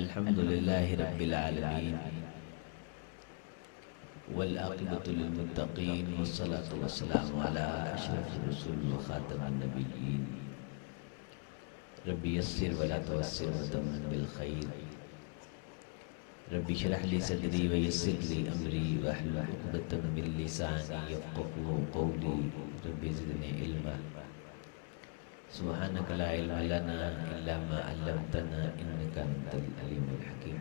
अल्हम्दुलिल्लाहि रब्बिल आलमीन वल आक़िबतु लिल मुत्तक़ीन वस्सलातु वस्सलामु अला अशरफिर रसूल व ख़ातमिन नबिय्यीन रब्बि यस्सिर वला तुअस्सिर व तम्मिम बिल खैर रब्बि इश्रह ली सदरी व यस्सिर ली अमरी वहलुल उक़दतम मिन लिसानी यफ़क़हू क़ौली रब्बि ज़िदनी इल्मा सुब्हानक ला इल्मा लना इल्ला मा अल्लमतना इन्नका अंतल अलीमुल हकीम।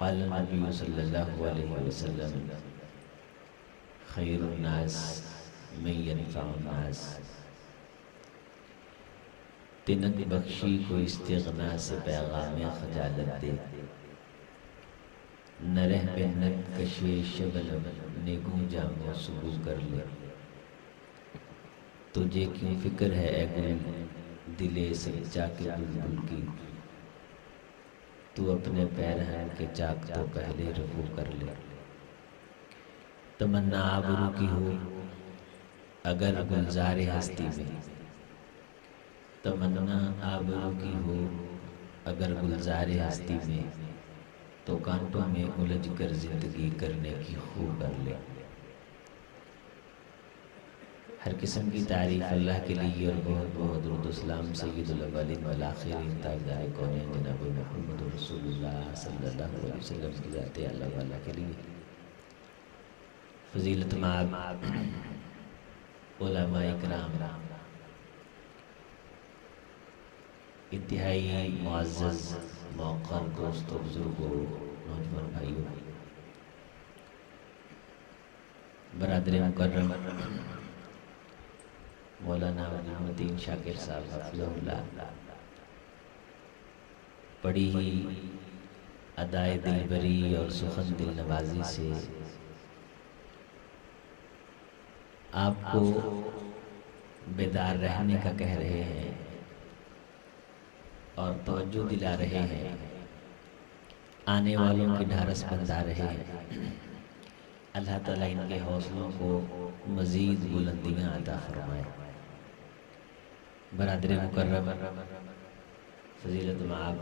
क़ाल नबी सल्लल्लाहु अलैहि वसल्लम खैरुन नास मन यनफ़उन नास। तिनक बख्शी को इस्तिग़ना से पैगाम खजालत दे, नरह बिन्नत कशे शबनम नेगू जामो सुबू कर ले। तुझे क्यों फिक्र है ए गुल दिले सच्चा के बुलबुल की, तू अपने पैरहन के चाक तो पहले रफू कर ले। तमन्ना आबरू की हो अगर गुलज़ारे हस्ती में, तमन्ना आबरू की हो अगर गुलज़ारे हस्ती में, तो कांटों में उलझ कर जिंदगी करने की खू कर ले। हर किस्म की तारीफ अल्लाह के लिए और बहुत बहुत दुरूद सलाम सय्यदुल अव्वलीन वल आखिरीन ताजदार कौनैन जनाब मुहम्मद रसूलुल्लाह सल्लल्लाहु अलैहि वसल्लम की ज़ात अल्लाह वाला के लिए। फजीलत माब उलमाए किराम, इंतहाई मुअज़्ज़ज़ मौक़र दोस्तों बुजुर्गों नौजवान भाइयों, बरादर मुकर्रम मौलाना निज़ामुद्दीन शाकिर साहब हफ़िज़हुल्लाह बड़ी ही अदाए दिलबरी और सुखन दिल नवाजी से आपको बेदार रहने का कह रहे हैं और तवज्जो दिला रहे हैं, आने वालों की ढारस बंधा रहे हैं। अल्लाह ताला इनके हौसलों को मज़ीद बुलंदियाँ अता फरमाए। बरादर मुकर्रम फजीलत माब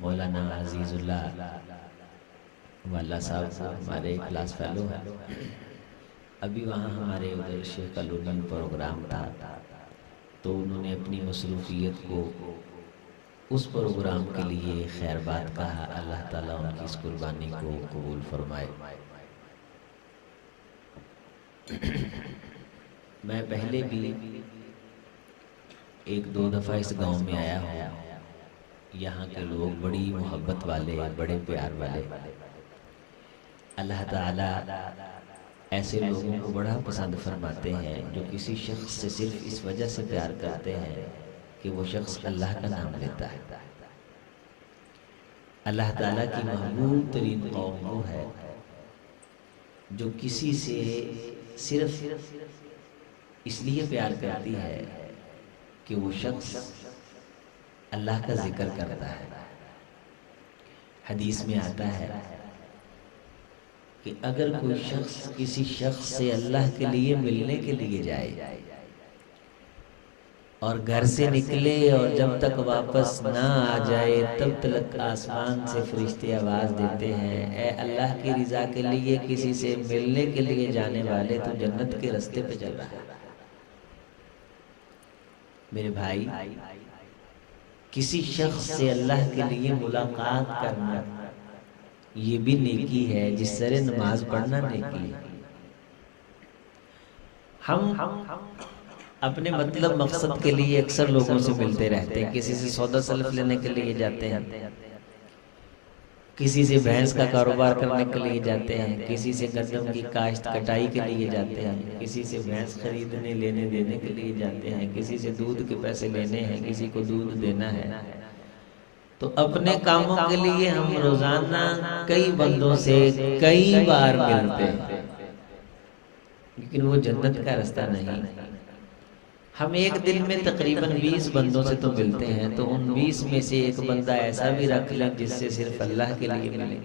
मौलाना अज़ीज़ुल्लाह वाला साहब हमारे क्लास फेलो हैं। अभी वहाँ हमारे उधर शेख कॉलोनी प्रोग्राम था, तो उन्होंने अपनी मसरूफियत को उस प्रोग्राम के लिए खैरबाद कहा। अल्लाह ताला उनकी इस कुर्बानी को कबूल फरमाए। मैं पहले भी एक दो दफ़ा इस गांव में आया हूँ। यहाँ के लोग बड़ी मोहब्बत वाले, बड़े प्यार वाले। अल्लाह ताला ऐसे लोगों को बड़ा पसंद फरमाते हैं जो किसी शख्स से सिर्फ इस वजह से प्यार करते हैं कि वो शख्स अल्लाह का नाम लेता है। अल्लाह ताला की महबूब तरीन कौम वो है जो किसी से सिर्फ इसलिए प्यार करती है कि वो शख्स अल्लाह का जिक्र करता है। हदीस में आता है कि अगर कोई शख्स किसी शख्स से अल्लाह के लिए मिलने के लिए जाए और घर से निकले और जब तक वापस ना आ जाए तब तक आसमान से फरिश्ते आवाज़ देते हैं, ए अल्लाह की रज़ा के लिए किसी से मिलने के लिए जाने वाले, तो जन्नत के रास्ते पे चल रहा है। मेरे भाई, किसी शख्स से अल्लाह के लिए मुलाकात करना ये भी नेकी है जिस तरह नमाज पढ़ना नेकी है। हम अपने मतलब मकसद के लिए अक्सर लोगों से मिलते रहते हैं। किसी से सौदा सलफ लेने के लिए जाते हैं, किसी से भैंस का कारोबार करने के लिए जाते हैं, किसी से गंदम की काश्त कटाई के लिए जाते हैं, किसी से भैंस खरीदने लेने देने के लिए जाते हैं, किसी से दूध के पैसे लेने हैं, किसी को दूध देना है। तो अपने कामों के लिए हम रोजाना कई बंदों से कई बार मिलते हैं, लेकिन वो जन्नत का रास्ता नहीं। हम एक दिन में तकरीबन 20 बंदों से तो मिलते हैं, तो उन 20 में से एक बंदा ऐसा भी रख लें जिससे सिर्फ अल्लाह के लिए मिले।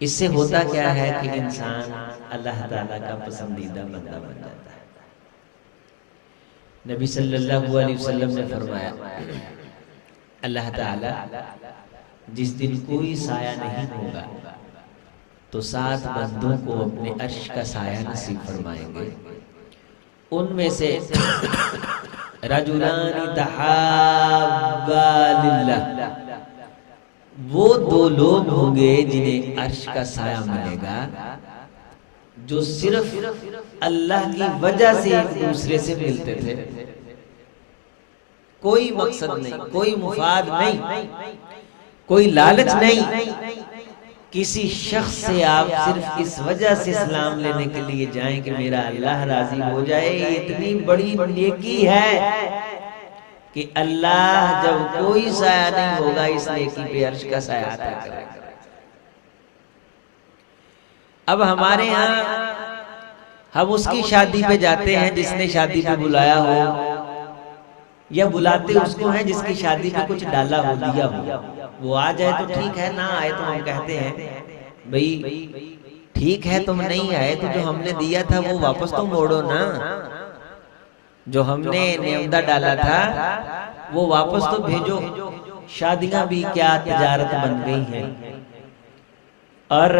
इससे होता क्या है कि इंसान अल्लाह ताला का पसंदीदा बंदा बन जाता है। नबी सल्लल्लाहु अलैहि वसल्लम ने फरमाया, अल्लाह ताला जिस दिन कोई साया नहीं होगा तो 7 बंदों को अपने अर्श का साया नसीब फरमाएंगे। उनमें से रजुलानी तहाब्बा लिल्लाह, वो 2 लोग होंगे जिन्हें अर्श का साया मिलेगा, जो सिर्फ अल्लाह की वजह से एक दूसरे से मिलते थे। कोई मकसद नहीं, कोई मुफाद नहीं, कोई लालच नहीं, किसी शख्स से आप सिर्फ इस वजह से सलाम लेने के लिए जाएं कि मेरा अल्लाह राजी हो जाए। ये इतनी बड़ी नेकी है कि अल्लाह जब कोई साया नहीं होगा इस नेकी पे अर्श का साया अता करेगा। अब हमारे यहाँ हम उसकी शादी पे जाते हैं जिसने शादी पे बुलाया हो, या बुलाते उसको हैं जिसकी शादी पे कुछ डाला हो, दिया हो। वो आ जाए तो ठीक है, ना आए तो हम कहते हैं भाई ठीक है, तुम नहीं आए तो जो हमने दिया था वो वापस तो मोड़ो ना, जो हमने न्योता डाला था वो वापस तो भेजो। शादियां भी क्या तिजारत बन गई हैं, और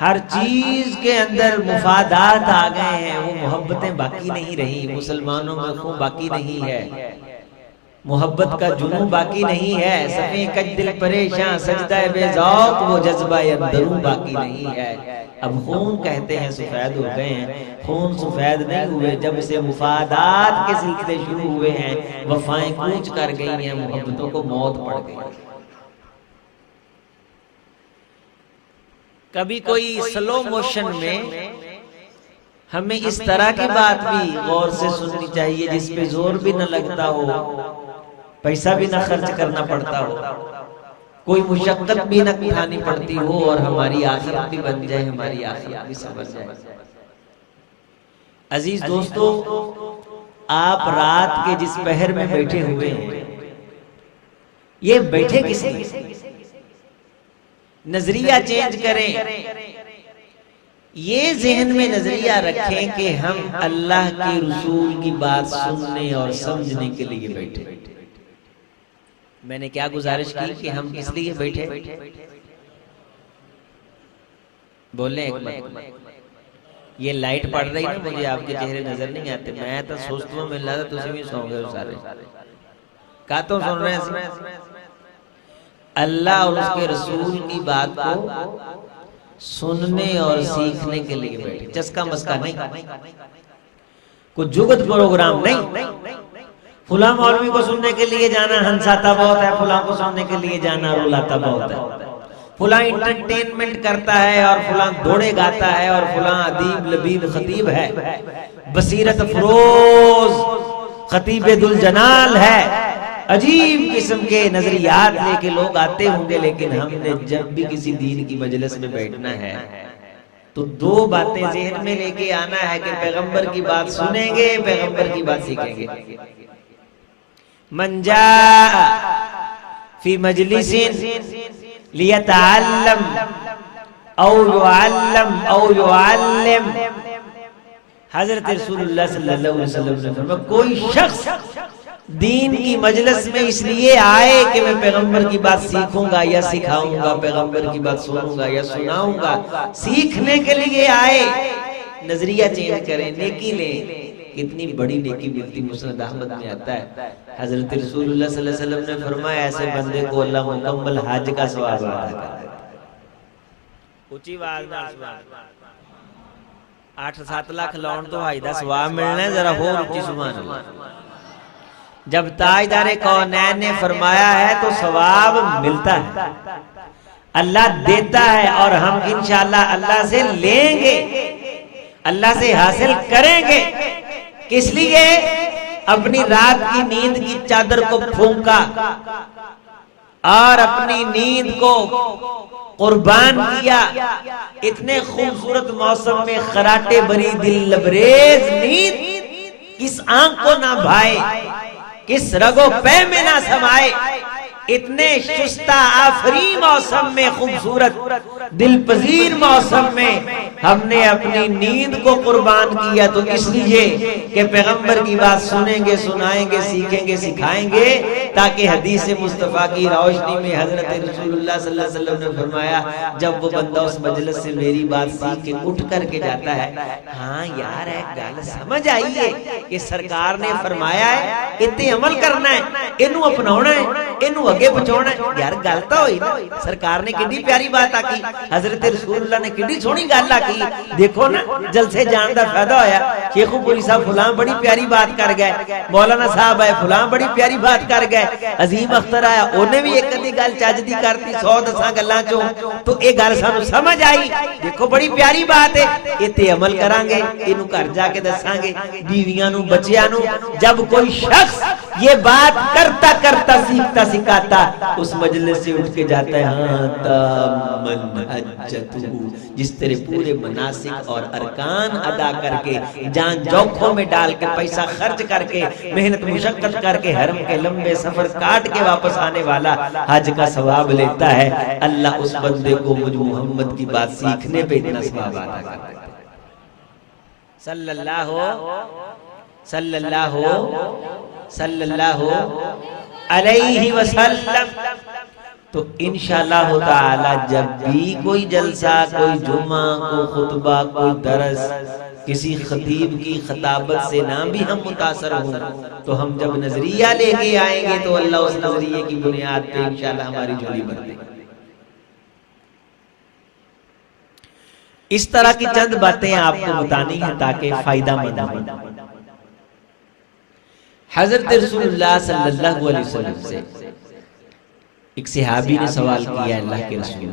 हर चीज के अंदर मुफादात आ गए हैं, वो मोहब्बतें बाकी नहीं रही। मुसलमानों में खूब बाकी नहीं है, मोहब्बत का जुनून बाकी नहीं है। सफे कज दिल परेशान सजदा बेज़ौक़, वो जज्बा अंदरूं बाकी नहीं है। अब खून कहते हैं सफेद हो गए हैं, खून सफेद नहीं हुए, जब से मुफादात के सिलसिले शुरू हुए हैं वफाएं कूच कर गई हैं, मोहब्बतों को मौत पड़ गई। कभी कोई स्लो मोशन में हमें इस तरह की बात भी गौर से सुननी चाहिए जिसपे जोर भी न लगता हो, पैसा भी न खर्च करना पड़ता हो, कोई मुशक्कत भी न उठानी पड़ती हो, और हमारी आखिरत भी बन जाए, हमारी आखिरत भी समझ जाए। अजीज दोस्तों, आप रात के जिस पहर में बैठे हुए हैं, ये बैठे किस लिए? नजरिया चेंज करें, ये जहन में नजरिया रखें कि हम अल्लाह के रसूल की बात सुनने और समझने के लिए बैठे। मैंने क्या गुजारिश की कि हम किस लिए बैठे? बोले एक बार, ये लाइट पड़ रही ना, मुझे आपके चेहरे नजर नहीं आते। मैं तो सोचता हूँ मिल रहा था, तुम भी सो गए सारे, का तो सुन रहे हैं। अल्लाह और उसके रसूल की बात को सुनने और सीखने के लिए बैठे, चस्का मस्का नहीं, कुछ जुगत प्रोग्राम नहीं। फुला मौलवी को सुनने के लिए जाना हंसाता बहुत है, फुला को सुनने के लिए जाना रुलाता बहुत है। फुला इंटरटेनमेंट करता है और फुला दौड़े गाता है, और फुला अदीब लबीब खतीब है, बसीरत फरोज खतीब दुल जनाल है। अजीब किस्म के नजरियात लेके लोग आते होंगे, लेकिन हमने जब भी किसी दीन की मजलिस में बैठना है तो 2 बातें ज़हन में लेके आना है कि पैगंबर की बात सुनेंगे, पैगंबर की बात सीखेंगे। मन जाअ फी मजलिसिन लियतअल्लम औ युअल्लम औ युअल्लिम, हजरत रसूलुल्लाह सल्लल्लाहु अलैहि वसल्लम ने फरमाया, कोई शख्स दीन की मजलिस में इसलिए आए कि मैं पैगंबर की बात सीखूंगा या सिखाऊंगा, पैगंबर की बात सुनूंगा या सुनाऊंगा, सीखने के लिए आए। नजरिया चेंज करें, नेकी लें। कितनी बड़ी नेकी मिलती, मुस्नद अहमद में आता है, हजरत रसूलुल्लाह सल्लल्लाहु अलैहि वसल्लम ने फरमाया, ऐसे बंदे को अल्लाह मुकम्मल हज का सवाब अता कर देता है। ऊंची आवाज में 8-7 लाख लौंड तो हज दा सवाब मिलना है, जरा हो ऊंची सुभान अल्लाह। जब ताजदारे कौनैन ने फरमाया है तो सवाब मिलता है, अल्लाह देता है, और हम इंशाअल्लाह अल्लाह से लेंगे, अल्लाह से हासिल करेंगे। किस लिए? अपनी रात की नींद की चादर को फूंका और अपनी नींद को कुर्बान किया। इतने खूबसूरत मौसम में खराटे भरी दिल लबरेज नींद किस आंख को ना भाए, किस रगो पे में ना समाए, इतने शुस्ता आफरी मौसम में, खूबसूरत दिलपजीर मौसम में हमने अपनी नींद को कुर्बान किया, तो इसलिए कि पैगंबर की बात सुनेंगे, सुनाएंगे, सीखेंगे, सिखाएंगे, ताकि हदीस मुस्तफ़ा की रोशनी में हजरत रसूलुल्लाह सल्लल्लाहु अलैहि वसल्लम ने फरमाया, जब वो बंदा उस मजलिस से मेरी बात सीख के उठ करके जाता है, हाँ यार है गल समझ आई है कि सरकार ने फरमाया है इतने अमल करना है, इनू अपनाना है, इनू अगे पहुंचाना है, यार गल तो हुई ना। सरकार ने कितनी प्यारी बात आकी, हजरत रसूलुल्लाह ने कितनी सोहनी गल आकी। देखो ना जलसे जान दा फायदा होया, शेखुपुरी साहब फलां बड़ी प्यारी बात कर गए, मौलाना साहब आए फलां बड़ी प्यारी बात कर गए, अजीम अख्तर आया उन्हें भी एक अद्धी गल चज दी करती 100 10 गल्लां चों, तो ये गल सानू समझ आई। देखो बड़ी प्यारी बात है, इते अमल करांगे, इनू घर जाके दसांगे बीवियां नू, बच्चियां नू। जब कोई शख्स ये बात करता करता सीखता सिखाता उस मजलिस से उठ के जाता है, हाँ तामन हज्जतहू, जिस तेरे पूरे मनासिक और अरकान अदा करके, जान जोखों में डाल के, पैसा खर्च करके, मेहनत मुशक्कत करके, हरम के लंबे सफर काट के वापस आने वाला हज का सवाब लेता है, अल्लाह उस बंदे को मुझ मोहम्मद की बात सीखने पे इतना सवाब अदा करता है। सल्लल्लाहु अलैहि वसल्लम। तो इंशाअल्लाह ताला जब भी कोई जलसा, कोई जुमा, कोई खुतबा, कोई दरस, किसी खतीब की खताबत से ना भी हम मुतासर हों, तो हम जब नजरिया लेके आएंगे तो अल्लाह उस नजरिए की बुनियाद पे इंशाअल्लाह हमारी झोली भर देगा। इस तरह की चंद बातें आपको बतानी है ताकि फायदा मंद हो। हजरत रसूलुल्लाह सल्लल्लाहु अलैहि वसल्लम से एक सहाबी ने सवाल किया, अल्लाह के रसूल,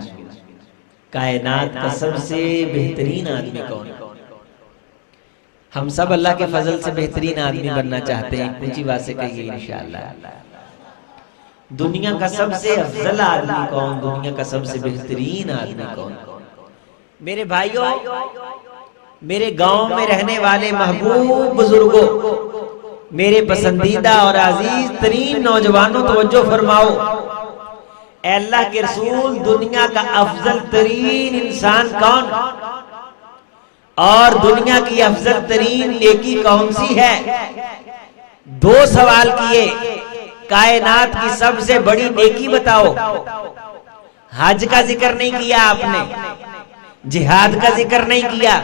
कायनात का सबसे बेहतरीन आदमी कौन? हम सब अल्लाह के फजल से बेहतरीन आदमी बनना चाहते हैं, ऊंची बात से कहिए इंशाअल्लाह। दुनिया का सबसे अफजल आदमी कौन? दुनिया का सबसे बेहतरीन आदमी कौन? मेरे भाइयों, मेरे गांव में रहने वाले महबूब बुजुर्गों, मेरे पसंदीदा और अजीज तरीन नौजवानों, तवज्जो फरमाओ। अल्लाह के रसूल, दुनिया का अफजल तरीन इंसान कौन और दुनिया की अफजल तरीन नेकी कौन सी है? 2 सवाल किए, कायनात की सबसे बड़ी नेकी बताओ। हज का जिक्र नहीं किया आपने, जिहाद का जिक्र नहीं किया,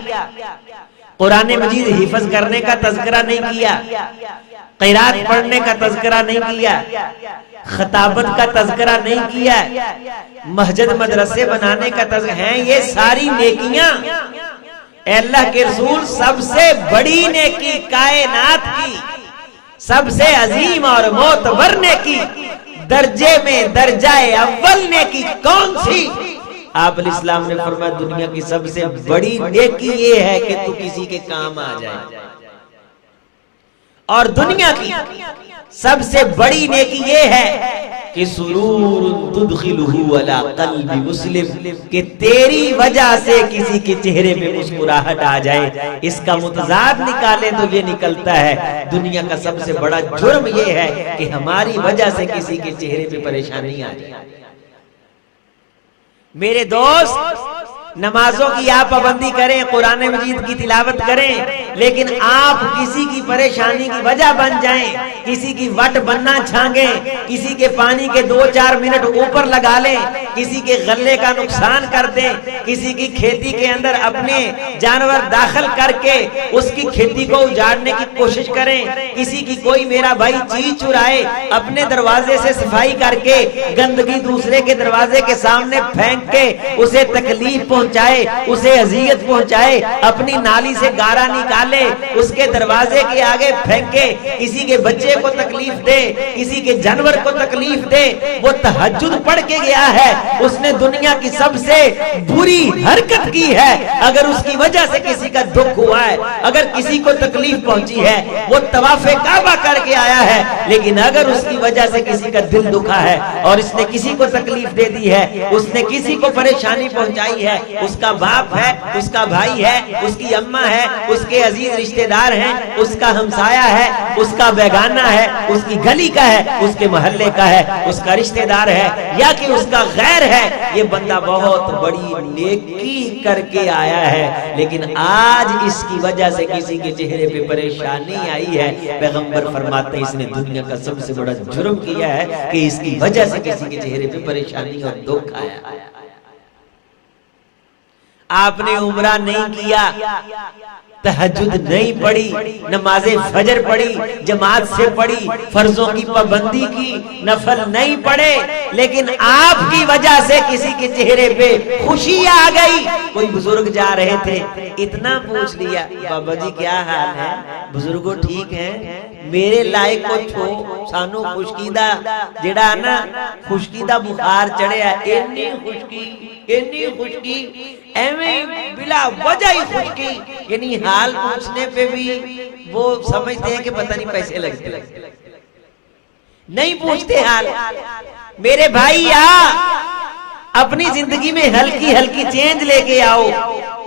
कुरान मजीद हिफ्ज करने का तज़किरा नहीं किया, क़िरात पढ़ने का तज़किरा नहीं किया, खताबत का तज़किरा नहीं किया, मस्जिद मदरसे बनाने का तज़किरा है। ये सारी नेकियां अल्लाह के रसूल, सबसे बड़ी नेकी कायनात की सबसे अजीम और मोतबर नेकी, दर्जे में दर्जाए अव्वल नेकी कौन सी? आप इस्लाम ने फरमाया, दुनिया की सबसे बड़ी नेकी ये है कि तू किसी के काम आ जाए, और दुनिया की सबसे बड़ी नेकी ये है कि सुरूर तुदखिलहु अला क़ल्बि मुस्लिम, कि तेरी वजह से किसी के चेहरे पे मुस्कुराहट आ जाए। इसका मुतजाद निकाले तो ये निकलता है, दुनिया का सबसे बड़ा जुर्म ये है कि हमारी वजह से किसी के चेहरे पे परेशानी आ जाए। मेरे दोस्त, नमाजों की आप पाबंदी करें, कुरान मजीद की तिलावत करें, लेकिन आप किसी की परेशानी की वजह बन जाएं, किसी की वट बनना छांगें, किसी के पानी के 2-4 मिनट ऊपर लगा लें, किसी के गले का नुकसान कर दें, किसी की खेती के अंदर अपने जानवर दाखिल करके उसकी खेती को उजाड़ने की कोशिश करें, किसी की कोई मेरा भाई चीज चुराए, अपने दरवाजे से सफाई करके गंदगी दूसरे के दरवाजे के सामने फेंक के उसे तकलीफ पहुंचाए, उसे अजियत पहुंचाए, अपनी नाली से गारा निकाले, उसके दरवाजे के आगे फेंके, किसी के बच्चे को तकलीफ दे, किसी के जानवर को तकलीफ दे, वो तहज्जुद पढ़ के गया है, उसने दुनिया की सबसे बुरी हरकत की है। अगर उसकी वजह से किसी का दुख हुआ है, अगर किसी को तकलीफ पहुंची है, वो तवाफे काबा करके आया है, लेकिन अगर उसकी वजह से किसी का दिल दुखा है और इसने किसी को तकलीफ दे दी है, उसने किसी को परेशानी पहुंचाई है, उसका बाप है, उसका भाई है, उसकी अम्मा है, उसके अजीज रिश्तेदार हैं, उसका हमसाया है, उसका बेगाना है, उसकी गली का है, उसके मोहल्ले का है, उसका रिश्तेदार है, या कि उसका गैर है, ये बंदा बहुत बड़ी नेकी करके आया है, लेकिन आज इसकी वजह से किसी के चेहरे पे परेशानी आई है। पैगंबर फरमाते हैं इसने दुनिया का सबसे बड़ा जुर्म किया है कि इसकी वजह से किसी के चेहरे पे परेशानी और दुख आया। आपने उम्रा नहीं किया, तहज्जुद नहीं पढ़ी, नमाज़े फजर पढ़ी, जमात से पढ़ी, फर्जों की पाबंदी की, नफल नहीं पढ़े, लेकिन आपकी वजह से किसी के चेहरे पे खुशी आ गई। कोई बुजुर्ग जा रहे थे, इतना पूछ लिया, बाबा जी क्या हाल है, बुजुर्गो ठीक है, मेरे लायक को छो सानू खुशकीदा जेड़ा ना खुशकीदा बुखार चढ़िया, इन्नी खुशकी एवं बिला वजह ही खुशकी, यानी हाल पूछने पे भी वो समझते हैं कि पता नहीं पैसे लगते, नहीं पूछते हाल। मेरे भाई अपनी जिंदगी में हल्की हल्की चेंज लेके आओ,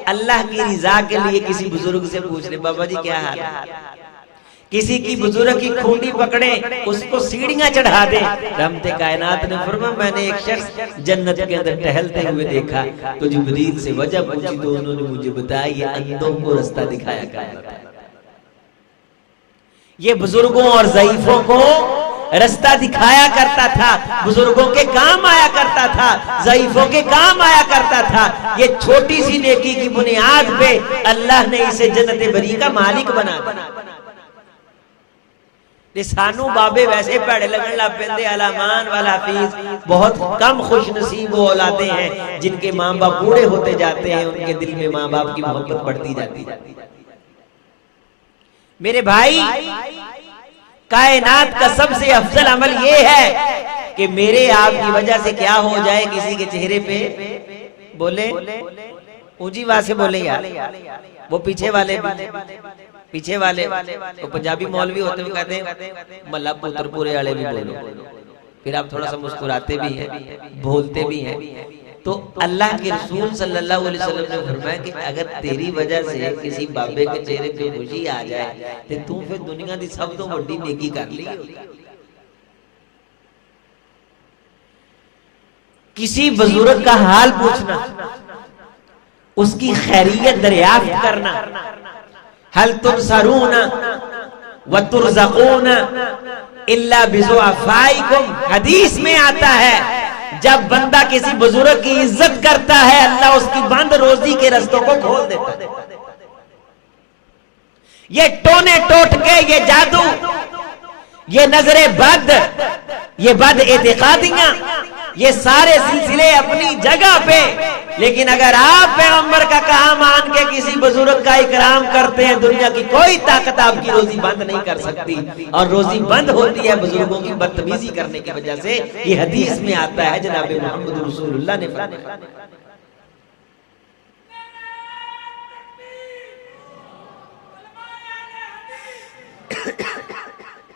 अल्लाह की रिजा के लिए किसी बुजुर्ग से पूछ ले, बाबा जी क्या हाल है। किसी की बुजुर्ग की खूंटी पकड़े, उसको सीढ़ियां चढ़ा दे। रहमते कायनात ने फरमाया मैंने एक शख्स जन्नत के अंदर टहलते हुए देखा, तो जिब्रील से वजह पूछी तो उन्होंने मुझे बताया ये अंधों को रास्ता दिखाया करता था। ये बुजुर्गों और ज़ईफों को रास्ता दिखाया करता था, बुजुर्गों के काम आया करता था, ज़ईफों के काम आया करता था। ये छोटी सी नेकी की बुनियाद पे अल्लाह ने इसे जन्नत बरी का मालिक बना दिया। सानू बाबे वैसे भैड़े लगन लग पेंदे, अलामान वाला हाफिज बहुत कम खुश नसीब वो औलादे हैं जिनके माँ बाप बूढ़े होते जाते हैं, उनके दिल में माँ बाप की मोहब्बत बढ़ती जाती है। मेरे भाई, कायनात का सबसे अफजल अमल ये है कि मेरे आपकी वजह से क्या हो जाए किसी के चेहरे पे, बोले ऊंची आवाज से बोले यार, वो पीछे वाले तो पंजाबी मौलवी होते हुए कहते हैं मल्ला पुत्रपुरे वाले भी बोलो, फिर आप थोड़ा सा मुस्कुराते भी हैं, बोलते भी हैं। तो अल्लाह के रसूल सल्लल्लाहु अलैहि वसल्लम ने फरमाया कि अगर तेरी वजह से किसी बाबे के चेहरे पे खुशी आ जाए तो तू फिर दुनिया की सब तो बड़ी नेकी कर ली। किसी बुजुर्ग का हाल पूछना, उसकी खैरियत दरियाफ्त करना, हल तुनसरूना व तुरज़क़ूना इल्ला बिज़ुअफ़ाइकुम, हदीस में आता है जब बंदा किसी बुजुर्ग की इज्जत करता है अल्लाह उसकी बंद रोजी के रास्तों को खोल देता है। ये टोने टोटके, ये जादू, ये नजरे बद, ये बद एतिकादियां, ये सारे सिलसिले अपनी जगह पे, लेकिन अगर आप पैगंबर का कहा मान के किसी बुजुर्ग का इकराम करते हैं, दुनिया की कोई ताकत आपकी रोजी बंद नहीं कर सकती। और रोजी बंद होती है बुजुर्गों की बदतमीजी करने की वजह से। ये हदीस में आता है, जनाब मोहम्मद रसूलुल्लाह ने फरमाया।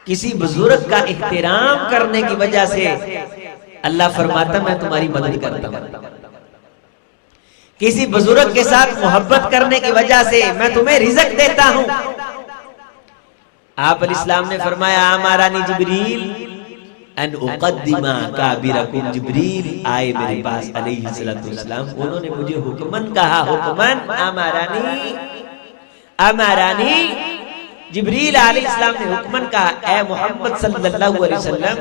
किसी बुजुर्ग का एहतराम करने की वजह से अल्लाह फरमाता मैं तुम्हारी मदद करता हूं। किसी बुजुर्ग के साथ मोहब्बत करने की वजह से मैं तुम्हें रिज़्क देता हूं। आप अलैहिस्सलाम ने फरमाया अमारानी जिब्रील अन उक़द्दिमा काबिरकुम, जिब्रील आए मेरे पास अलैहिस्सलातु वस्सलाम, उन्होंने मुझे हुक्मन कहा, हुक्मन अमारानी जिब्रील अलैहिस्सलाम ने हुक्मन कहा, ए मोहम्मद सल्लल्लाहु अलैहि वसल्लम,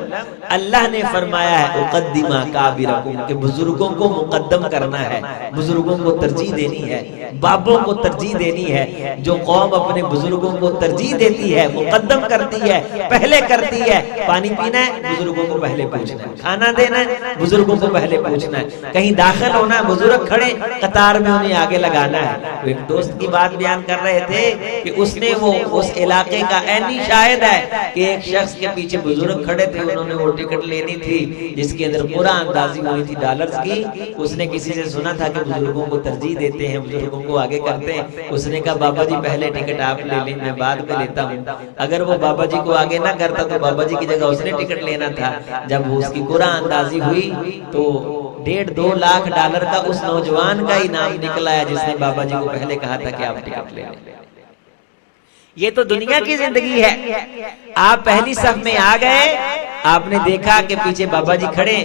अल्लाह ने फरमाया है उक़द्दिमा काबिरकुम, के बुजुर्गों को मुकद्दम करना है, बुजुर्गों को तरजीह देनी है, बाबों को तरजीह देनी है। जो कौम अपने बुजुर्गों को तरजीह देती है, मुकद्दम करती है, पहले करती है, पानी पीना है बुजुर्गों को पहले पूछना है, खाना देना है बुजुर्गों को पहले पूछना है, कहीं दाखिल होना है बुजुर्ग खड़े कतार में उन्हें आगे लगाना है। तो एक दोस्त की बात बयान कर रहे थे कि उसने वो उस इलाके का ऐनी शायद है कि एक शख्स के पीछे बुजुर्ग खड़े थे, उन्होंने वो टिकट लेनी थी जिसके अंदर पूरा अंदाजी हुई थी डॉलर्स की। उसने किसी से सुना था कि बुजुर्गों को तरजीह देते हैं, बुजुर्गों को आगे करते हैं। उसने कहा बाबा जी पहले टिकट आप ले लें, मैं बाद में लेता हूँ। अगर वो बाबा जी को आगे ना करता तो बाबा जी की जगह उसने टिकट लेना था। जब उसकी पूरा अंदाजी हुई तो 1.5-2 लाख डॉलर का उस नौजवान का इनाम निकला है जिसने बाबा जी को पहले कहा था कि आप टिकट ले लें। ये तो दुनिया की जिंदगी है। आप पहली सफ में आ गए, आपने देखा कि पीछे बाबा जी खड़े।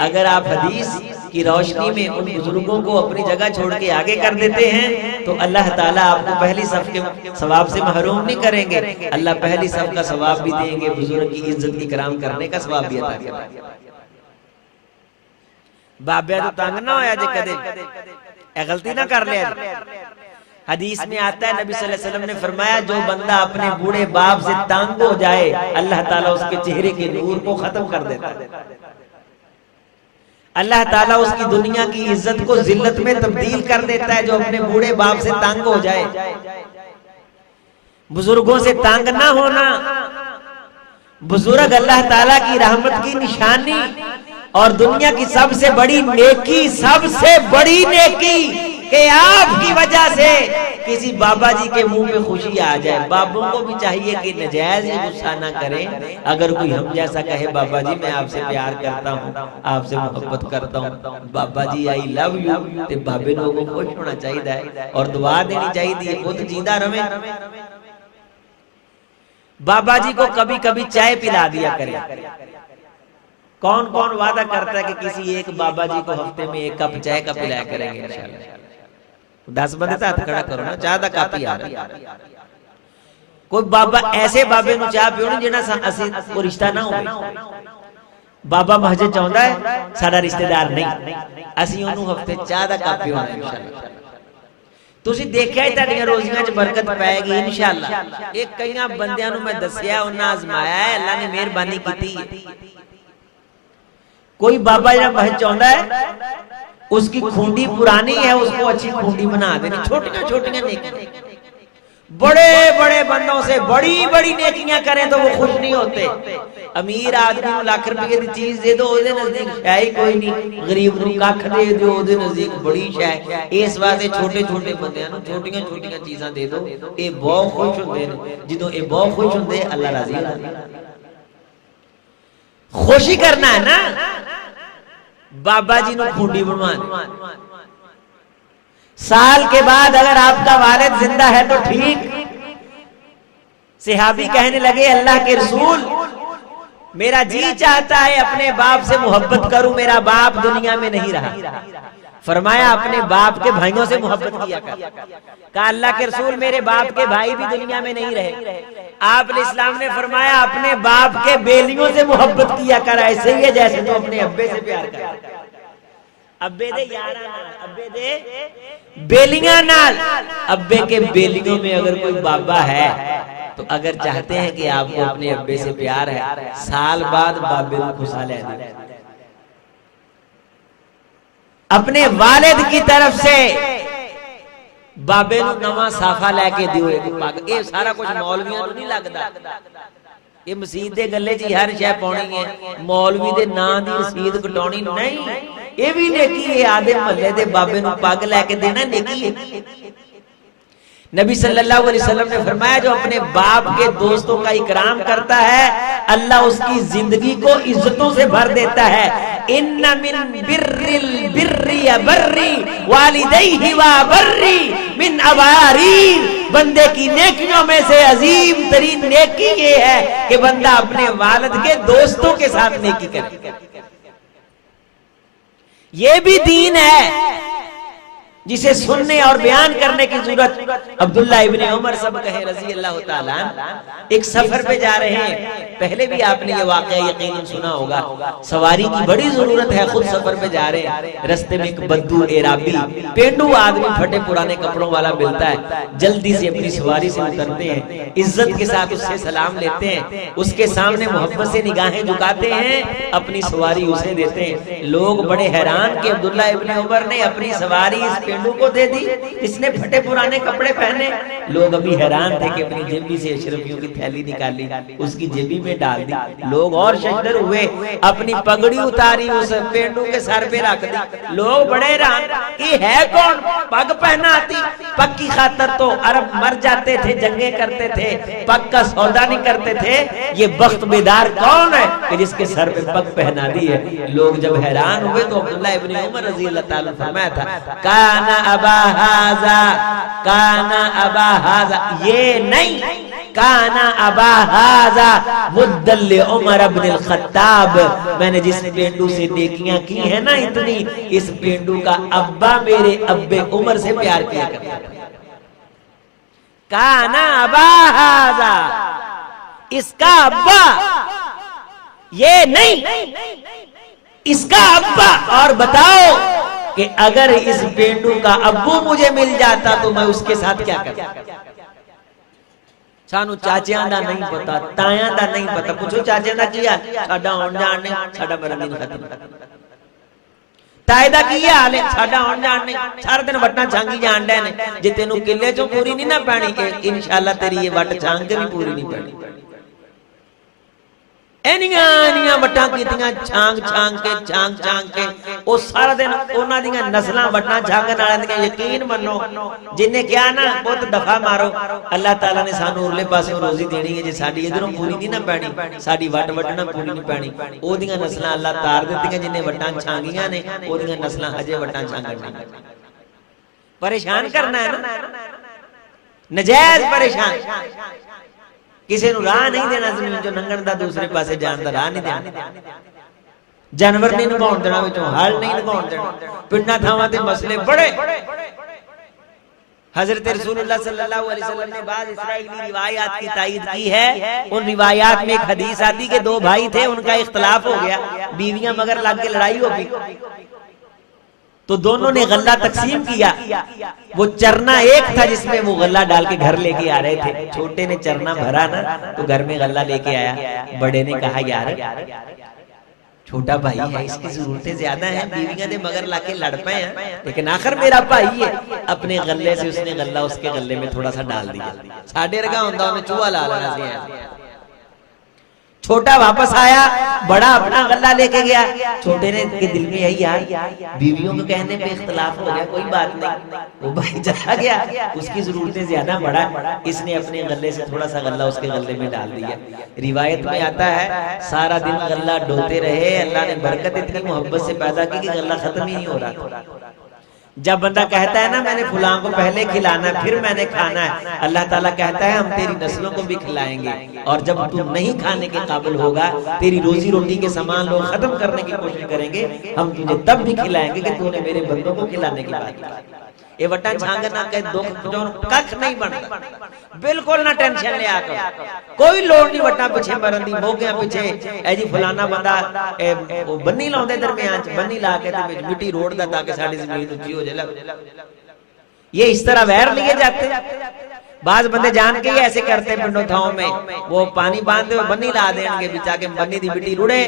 अगर आप हदीस की रोशनी में उन बुजुर्गों को अपनी जगह छोड़ के आगे कर देते हैं तो अल्लाह ताला आपको पहली सफ के सवाब से महरूम नहीं करेंगे, अल्लाह पहली सफ का सवाब भी देंगे, बुजुर्ग की इज्जत इकराम करने का सवाब भी अता करेंगे। बाबे तो तंग ना होया जे कदे गलती ना कर लिया। हदीस में आता है नबी सल्लल्लाहु अलैहि वसल्लम ने फरमाया जो बंदा अपने बूढ़े बाप से तंग हो जाए अल्लाह ताला उसके चेहरे के नूर को खत्म कर देता है। अल्लाह ताला उसकी दुनिया की इज्जत को जिल्लत में तब्दील कर देता है जो अपने बूढ़े बाप से तंग हो जाए। बुजुर्गों से तंग ना होना, बुजुर्ग अल्लाह ताला की रहमत की निशानी और दुनिया की सबसे बड़ी नेकी, सबसे बड़ी नेकी कि आपकी वजह से किसी बाबा जी के मुंह में खुशी आ जाए। बाबों को भी चाहिए कि नजायज गुस्सा ना करें। अगर कोई हम जैसा कहे बाबा जी मैं आपसे प्यार करता हूँ, आपसे मोहब्बत करता हूँ, बाबा जी आई लव यू, तो बाबे लोगों को खुश होना चाहिए और दुआ देनी चाहिए खुद जिंदा रहे। बाबा जी को कभी कभी चाय पिला दिया करें। कौन कौन वादा करता है कि किसी एक बाबा जी को हफ्ते में 1 कप चाय का पिलाया करेंगे इंशाल्लाह। 10 बंदे हाथ खड़ा करो ना, चाह दा कप यार। कोई बाबा ऐसे बाबे नु चाह पियो जिन्ना असि कोई रिश्ता ना होवे। बाबा महजे चाहता है साडा रिश्तेदार नहीं, असि ओनू हफ्ते चाह दा कप पियो इंशाल्लाह। तुसी देखिया ही तुहाडीआं रोजियां च बरकत पाएगी इंशाल्लाह। एक कईयां बंदियां नु मैं दसिया उन्हां आजमाया है, अल्लाह ने मेहरबानी की। कोई बाबा जरा महज चाहता है उसकी खूंडी पुरानी है, उसको अच्छी खूंडी बना देनी। छोटियां छोटियां नेकियां, बड़े बड़े बंदों से बड़ी बड़ी नेकियां करें तो वो खुश नहीं होते। अमीर आदमी को लाख रुपए की चीज दे दो, ओदे नजदीक शै ही कोई नहीं। गरीब नूं कख दे दो, ओदे नजदीक बड़ी शै। इस वास्ते छोटे छोटे बंदियां नूं छोटियां छोटियां चीजां दे दो, ये बहुत खुश होंदे ने। जदों ये बहुत खुश होंदे अल्लाह राजी होंदा। खुशी करना है ना, बाबा जी ने खूंडी बनवा। साल के बाद अगर आपका वालिद जिंदा है तो ठीक। सहाबी कहने लगे अल्लाह के रसूल मेरा जी चाहता है अपने बाप से मोहब्बत करूं, मेरा बाप दुनिया में नहीं रहा। फरमाया अपने बाप के भाइयों से मोहब्बत किया कर। कहा अल्लाह के रसूल मेरे बाप के भाई भी दुनिया में नहीं रहे। आपने इस्लाम ने फरमाया अपने बाप के बेलियों से मोहब्बत किया कर, ऐसे ही है जैसे तो अपने अब्बे से प्यार कर। अब्बे दे यारा नाल, अब्बे दे बेलियां नाल। अब्बे के बेलियों में अगर कोई बाबा है तो अगर चाहते हैं कि आपको अपने अब्बे से प्यार है, साल बाद बाबे को खुशा ले दे। अपने वालिद की तरफ से बाबे नूं नवा साफा लेके दिओ। ये सारा कुछ मौलवियों नूं नहीं लगदा। ये मसीत दे गले च हर शै पाउणी है, मौलवी दे नां दी रसीद कटाउणी नहीं। ये भी नेकी है, आदे महल्ले दे बाबे नूं पग लेके देना नेकी है। नबी सल्लल्लाहु अलैहि वसल्लम ने फरमाया जो अपने बाप के दोस्तों का इकराम करता है अल्लाह उसकी जिंदगी को इज्जतों से भर देता है। इन्ना मिन बिर्रिल बिर्रि बर्री वालिदैहि व बर्री मिन अबारीर। बंदे की नेकियों में से अजीम तरीन नेकी ये है कि बंदा अपने वालिद के दोस्तों के साथ नेकी करे। ये भी दीन है जिसे सुनने और बयान करने की जरूरत। अब्दुल्ला इब्ने उमर सब कहे रजी अल्लाह ताला एक सफर पे जा रहे हैं। पहले भी आपने ये वाकया यकीनन सुना होगा। सवारी की बड़ी जरूरत है, खुद सफर पे जा रहे हैं। रास्ते में एक बद्दू एराबी पेंडू आदमी फटे पुराने कपड़ों वाला मिलता है। जल्दी से अपनी सवारी से उतरते हैं, इज्जत के साथ उससे सलाम लेते हैं, उसके सामने मोहब्बत से निगाहें झुकाते हैं, अपनी सवारी उसे देते हैं। लोग बड़े हैरान कि अब्दुल्ला इब्ने उमर ने अपनी सवारी इस पेंडू को दे दी जिसने फटे पुराने कपड़े पहने। लोग अभी हैरान थे कि अपनी जेबी से अशरफियों की थैली निकाली, उसकी जेबी में डाल दी। लोग और शजर हुए, अपनी पगड़ी उतारी, उस पेंडू के सर पे रख दी। लोग बड़े हैरान कि है कौन, पग पहनाती। पग की खातर तो अरब मर जाते थे, जंगे करते थे, पग का सौदा नहीं करते थे। ये बख्त बेदार कौन है कि जिसके सर पे पग पहना दी है। लोग जब हैरान हुए तो अब्दुल्लाह इब्न उमर रज़ी अल्लाह ताला फरमाया था, काना अबा हाजा, काना अबा हाजा, ये नहीं, काना अबा हाजा मुद्दल उमर इब्न अल-खत्ताब। मैंने जिस पेंडू से नेकियां की है ना इतनी, इस पेंडू का अब्बा मेरे अब्बे उमर से प्यार किया करता था। काना अबा हाजा, इसका अब्बा, ये नहीं, इसका अब्बा। और बताओ कि अगर इस पेंडू का अब्बू मुझे मिल जाता तो मैं उसके साथ क्या करता। सानू चाचियां दा नहीं पता, तायां दा नहीं पता, पूछो चाचियां दा किया, साडा आउण जाण नहीं, साडा मरण दिन खत्म। ताए दा की हाल है, साडा आउण जाण नहीं, सारा दिन वट्टा छांगी जाण डे ने। जे तेनू किले चों पूरी नहीं ना पैनी, इंशाअल्लाह तेरी ये वट छांग के भी पूरी नहीं पैनी। एनियां वट्टां कीतियां छांग छांग के ਉਹ सारा दिन ਉਹਨਾਂ ਦੀਆਂ ਨਸਲਾਂ ਵਟਾਂ ਛਾਂਗਣ ਵਾਲਿਆਂ ਦੀਆਂ। ਯਕੀਨ ਮੰਨੋ ਜਿੰਨੇ ਕਿਹਾ ਨਾ ਪੁੱਤ ਦਫਾ ਮਾਰੋ, ਅੱਲਾਹ ਤਾਲਾ ਨੇ ਸਾਨੂੰ ਉਰਲੇ ਪਾਸੋਂ ਰੋਜ਼ੀ ਦੇਣੀ ਹੈ। ਜੇ ਸਾਡੀ ਇਧਰੋਂ ਪੂਰੀ ਨਹੀਂ ਨਾ ਪੈਣੀ, ਸਾਡੀ ਵਟ ਵੱਢਣਾ ਪੂਰੀ ਨਹੀਂ ਪੈਣੀ, ਉਹਦੀਆਂ ਨਸਲਾਂ ਅੱਲਾਹ ਤਾਰ ਦਿੱਤੀਆਂ। ਜਿੰਨੇ ਵਟਾਂ ਛਾਂਗੀਆਂ ਨੇ ਉਹਦੀਆਂ ਨਸਲਾਂ ਹਜੇ ਵਟਾਂ ਛਾਂਗਣ। परेशान करना है ना, नजायज परेशान। किसी को राह नहीं देना, जमीन जो लंघण दा दूसरे पासे जान दा राह नहीं देना, जानवर नहीं निभाउण देना, विचों हल नहीं निभाउण देना। पिंडां थावां ते मसले बड़े। हजरत रसूलुल्लाह सल्लल्लाहु अलैहि वसल्लम ने बाद इस्राईली रिवायात की तायीद की है। उन रिवायात में एक हदीस आती कि दो भाई थे, उनका इख्तलाफ हो गया, बीवियां मगर लग के लड़ाई हो गई, तो दोनों ने गल्ला तकसीम किया। वो चरना एक था जिसमें वो गल्ला डाल के घर लेके आ रहे थे। छोटे ने चरना भरा ना तो घर में गल्ला लेके आया। बड़े ने कहा यार छोटा भाई है, इसकी जरूरतें ज्यादा हैं, बीवियां दे मगर लाके लड़ पे हैं, लेकिन आखिर मेरा भाई है। अपने गल्ले से उसने गल्ला उसके गल्ले में थोड़ा सा डाल दिया। साढ़े रगा होंदा उन्हें चूहा ला लेना सी। छोटा वापस आया, बड़ा अपना गल्ला लेके गया। छोटे ने के दिल में यही यार बीवियों के कहने पे इख्तलाफ हो गया, कोई बात नहीं, वो भाई चला गया, उसकी जरूरतें ज्यादा, बड़ा इसने अपने गल्ले से थोड़ा सा गल्ला उसके गल्ले में डाल दिया। रिवायत में आता है सारा दिन गल्ला ढोते रहे, अल्लाह ने बरकत इतनी मोहब्बत से पैदा की कि गल्ला खत्म ही नहीं हो रहा था। जब बंदा कहता है ना मैंने फुलां को पहले खिलाना है फिर मैंने खाना है, अल्लाह ताला कहता है हम तेरी नस्लों को भी खिलाएंगे, और जब तू नहीं खाने के काबिल होगा, तेरी रोजी रोटी के सामान लोग खत्म करने की कोशिश करेंगे, हम तुझे तब भी खिलाएंगे कि तूने मेरे बंदों को खिलाने की बात की। ये वटा छांगना के दुख जो कख नहीं बनता, बिल्कुल ना टेंशन लिया करो, कोई लोड़ नहीं वटा पीछे मरन दी, मोगियां पीछे ए जी फलाना बंदा वो बन्नी लाउंदे दरमियान च बन्नी ला के ते मिट्टी रोड़दा ताकि साडी जमीन ऊंची हो जाए। ये इस तरह वैर लिए जाते। बाज बंदे जान के ही ऐसे करते, पिंडों थाओं में वो पानी बांधते हुए बन्नी ला देंगे, बिचा के बन्नी दी मिट्टी रुड़े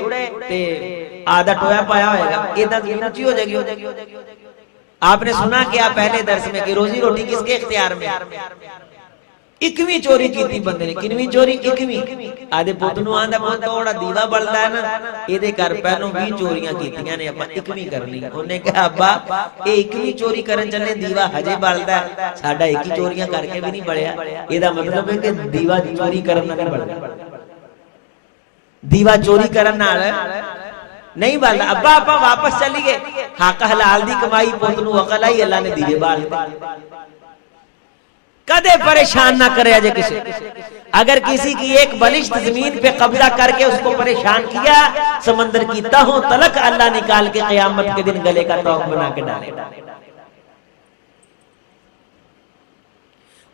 ते आधा टोया पाया होएगा, इदां जमीन ऊंची हो जाएगी। आपने सुना क्या पहले दर्स में कि रोजी रोटी किसके इख्तियार में? इकवी चोरी की थी बंदे ने। किनवी चोरी? इकवी। आदे पुत नूं आंदा पुत थोड़ा दीवा बलदा है ना, इहदे घर पहलों 20 चोरियां कीतियां ने, आपां इकवी करनी। उन्हें कहा अब्बा ये इकवी चोरी करन चले, दीवा हजे बलदा है, साडा एक ही चोरियां करके भी नहीं बलिया। इहदा मतलब है कि दीवा चोरी करन नाल नहीं बलदा, दीवा चोरी करन नाल नहीं बलदा। अब्बा आप वापस चली गए, हक हलाल दी कमाई पुत नूं अकल आई, अल्लाह ने दीवे बाल दिते। कदे परेशान ना करे अजे किसी। अगर किसी की एक बलिष्ठ जमीन पे कब्जा करके उसको परेशान किया, समंदर की तहों तलक अल्लाह निकाल के क़यामत के दिन गले का तौक बना के डालेगा।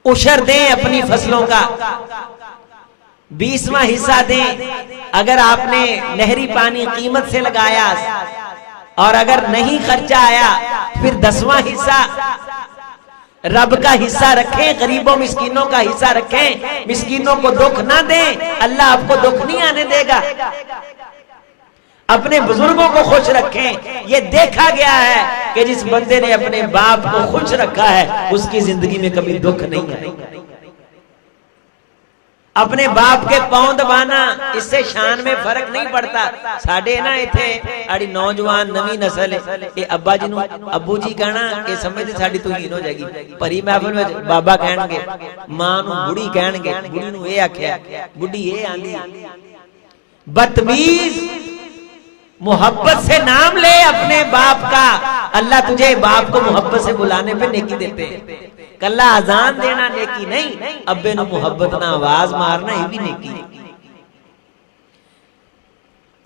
उशर दें अपनी फसलों का, 20वां हिस्सा दें। अगर आपने नहरी पानी कीमत से लगाया और अगर नहीं खर्चा आया, फिर 10वां हिस्सा रब का हिस्सा रखें, गरीबों मिस्कीनों का हिस्सा रखें। मिस्कीनों को दुख ना दें, अल्लाह आपको दुख नहीं आने देगा। अपने बुजुर्गों को खुश रखें। ये देखा गया है कि जिस बंदे ने अपने बाप को खुश रखा है उसकी जिंदगी में कभी दुख नहीं है। अपने बाप के पांव दबाना, इससे शान में फर्क नहीं पड़ता। साडे ना इथे आड़ी नौजवान नवी नस्ल ये अब्बा जी नूं अब्बू जी कहना ये समझते साडी तौहीन हो जाएगी। भरी महफिल में बाबा कहणगे, मां नूं बुढ़ी कहणगे, बुढ़ी नूं ये आख्या, बुढ़ी ये आंदी। बदतमीज, मोहब्बत से नाम ले अपने बाप का। अल्लाह तुझे बाप को मोहब्बत से बुलाने पे नेकी देते हैं। कल्ला अजान देना नेकी नहीं, अब्बे नूं मोहब्बत ना आवाज मारना ये भी नेकी।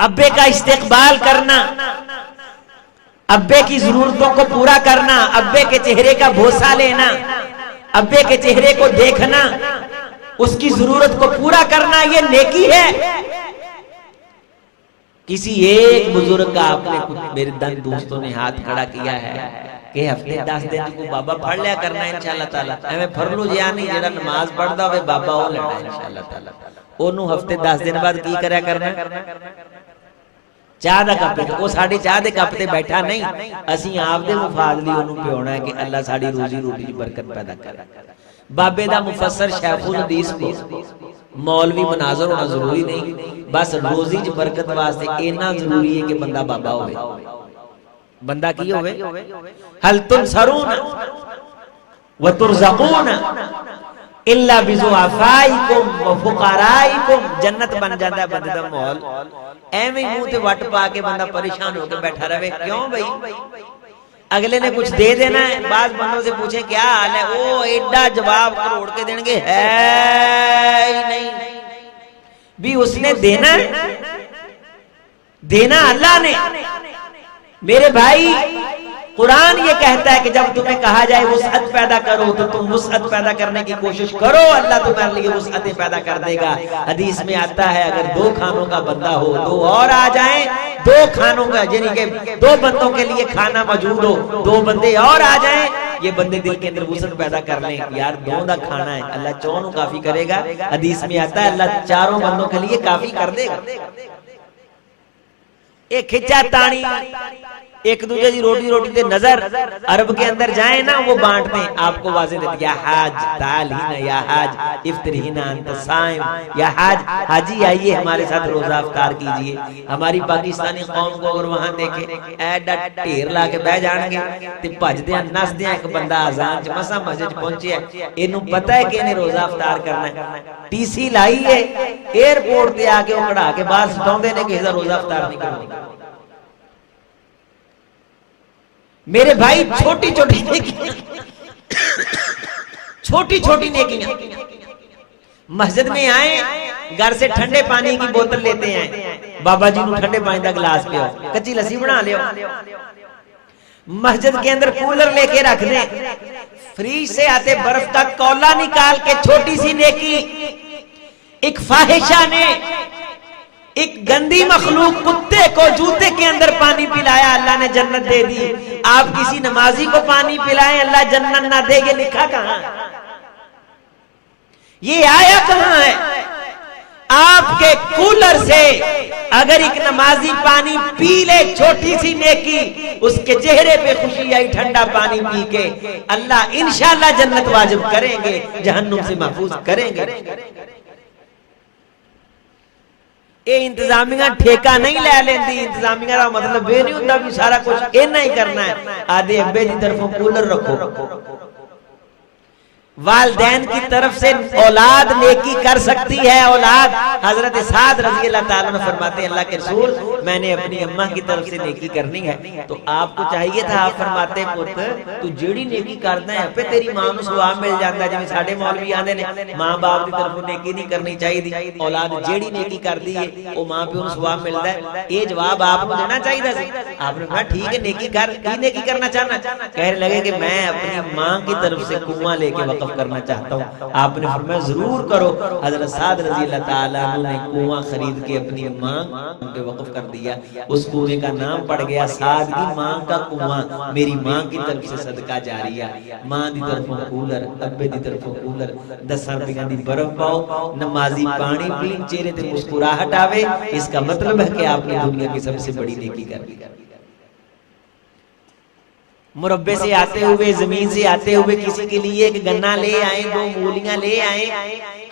अब्बे का इस्तेकबाल करना, अब्बे की जरूरतों को पूरा करना, अब्बे के चेहरे का भरोसा लेना, अब्बे के चेहरे को देखना, उसकी जरूरत को पूरा करना, ये नेकी है। किसी एक बुजुर्ग का आपने मेरे दन दोस्तों ने हाथ खड़ा किया है कि हफ्ते 10 दिन को बाबा पढ़ लिया करना इंशाअल्लाह ताला। एवें फरलू जिया नहीं, जेड़ा नमाज पढ़दा होवे बाबा वो लेना इंशाअल्लाह ताला। ओनू हफ्ते 10 दिन बाद की करया करना, चाह दा कप। वो साडी चाह दे कप ते बैठा नहीं, असी आप दे मुफाद लई ओनू पियोना है कि अल्लाह साडी रोजी रोटी दी बरकत पैदा करे। बाबे दा मुफस्सर शेखुल हदीस को मौलवी मुनाजर होना जरूरी नहीं, बस रोजी च बरकत वास्ते इतना जरूरी है कि बंदा बाबा होवे। बंदा की होवे, हल तुनसरून व तुरज़क़ून इल्ला बिज़ुआफ़ाइकुम व फ़ुक़राइकुम। जन्नत बन जाता है बंदे दा माहौल। एवें मुंह ते वट पा के बंदा परेशान होकर बैठा रहे, क्यों भाई? अगले ने कुछ दे देना है, बाद बंदों से पूछे क्या हाल है, वो एडा जवाब करोड़ के देंगे, है ही नहीं भी उसने देना है। देना अल्लाह ने। मेरे भाई, कुरान ये कहता है कि जब तुम्हें कहा जाए वुसअत पैदा करो तो तुम वुसअत पैदा करने की कोशिश करो, अल्लाह तुम्हारे लिए वुसअतें पैदा कर देगा। हदीस में आता है अगर 2 खानों का बंदा हो, 2 और आ जाएं, 2 खानों का यानी कि 2 बंदों के लिए खाना मौजूद हो, 2 बंदे और आ जाएं, ये बंदे दिल के अंदर वुसअत पैदा कर लें, यार 2 का खाना है, अल्लाह 4 काफी करेगा। हदीस में आता है अल्लाह 4 बंदों के लिए काफी कर देगा। एक खिंचा तानी, एक दूसरे की रोटी रोटी से नजर अरब के अंदर जाए ना, वो बांटते हैं। आपको वाज़ेह देते, या हाज तालीना, या हाज इफ्तरीना अंत साइम, या हाज हाजी आइए हमारे साथ रोजा अफ्तार कीजिए। हमारी पाकिस्तानी कौम को अगर वहां देखे एडा ढेर ला के बह जाएंगे ते भजदे नसदे। एक बंदा अजान च मसा मस्जिद पहुंचे, इनू पता है कि इन्हें रोजा अफ्तार करना है, टीसी लाई है, एयरपोर्ट पे आके वो कढ़ा के बाहर सुटाउंदे ने कि रोजा अफ्तार नहीं करना। मेरे भाई छोटी छोटी नेकियां, छोटी छोटी नेकियां। मस्जिद में आए, घर से ठंडे पानी की बोतल लेते हैं, बाबा जी को ठंडे पानी का गिलास पियो, कच्ची लस्सी बना लियो। मस्जिद के अंदर कूलर लेके रख दें, फ्रिज से आते बर्फ का कौला निकाल के, छोटी सी नेकी। एक फाहिशा ने एक गंदी मखलूक कुत्ते को जूते के अंदर पानी पिलाया, अल्लाह ने जन्नत दे दी। आप किसी नमाजी को पानी पिलाएं, अल्लाह जन्नत ना दे, ये लिखा कहां? ये आया कहां है? आपके कूलर से अगर एक नमाजी पानी पी ले, छोटी सी नेकी, उसके चेहरे पे खुशी आई ठंडा पानी पी के, अल्लाह इंशाअल्लाह जन्नत वाजिब करेंगे, जहन्नुम से महफूज करेंगे। ये इंतजामिया ठेका नहीं ले लेंदी। इंतजामिया का मतलब ये नहीं होता भी सारा कुछ इन्ना ही करना है। आधे अब्बे की तरफों कूलर रखो। वालदैन की तरफ से औलाद नेकी कर सकती है। औलाद हजरत साद रज़ी अल्लाह ताला अन्हु फरमाते हैं, अल्लाह के रसूल मैंने अपनी अम्मा की तरफ से नेकी करनी है, तो आपको चाहिए था, आप फरमाते पुत्र तू जेड़ी नेकी करदा है पे तेरी मां नूं सवाब मिल जांदा। जिवें साडे मौलवी आंदे ने मां बाप की तरफों नेकी नहीं करनी चाहिए, औलाद जेड़ी नेकी करदी है वो मां प्यो नूं सवाब मिलदा है। ये जवाब आपको देना चाहिए सी। आपने कहा ठीक है नेकी कर, की नेकी करना चाहना? कहने लगे कि मैं अपनी मां की तरफ से कुआं लेके वक़्फ वक्फ करना चाहता हूँ। आपने फरमाया जरूर करो। हजरत साद रजी अल्लाह ताला अन्हु ने कुआं खरीद के अपनी माँ पे वक्फ कर दिया। उस कुएं का नाम पड़ गया साद की माँ का कुआं। मेरी माँ की तरफ से सदका जारिया। माँ की तरफों कूलर, अब्बे की तरफों कूलर, 10 रुपए की बर्फ पाओ, नमाजी पानी पी, चेहरे पे मुस्कुराहट आवे। इसका मतलब है कि आपने दुनिया की सबसे बड़ी नेकी कर दी। मुरब्बे से आते हुए, जमीन से आते हुए किसी के लिए एक गन्ना ले आए, 2 मूलियां ले आए,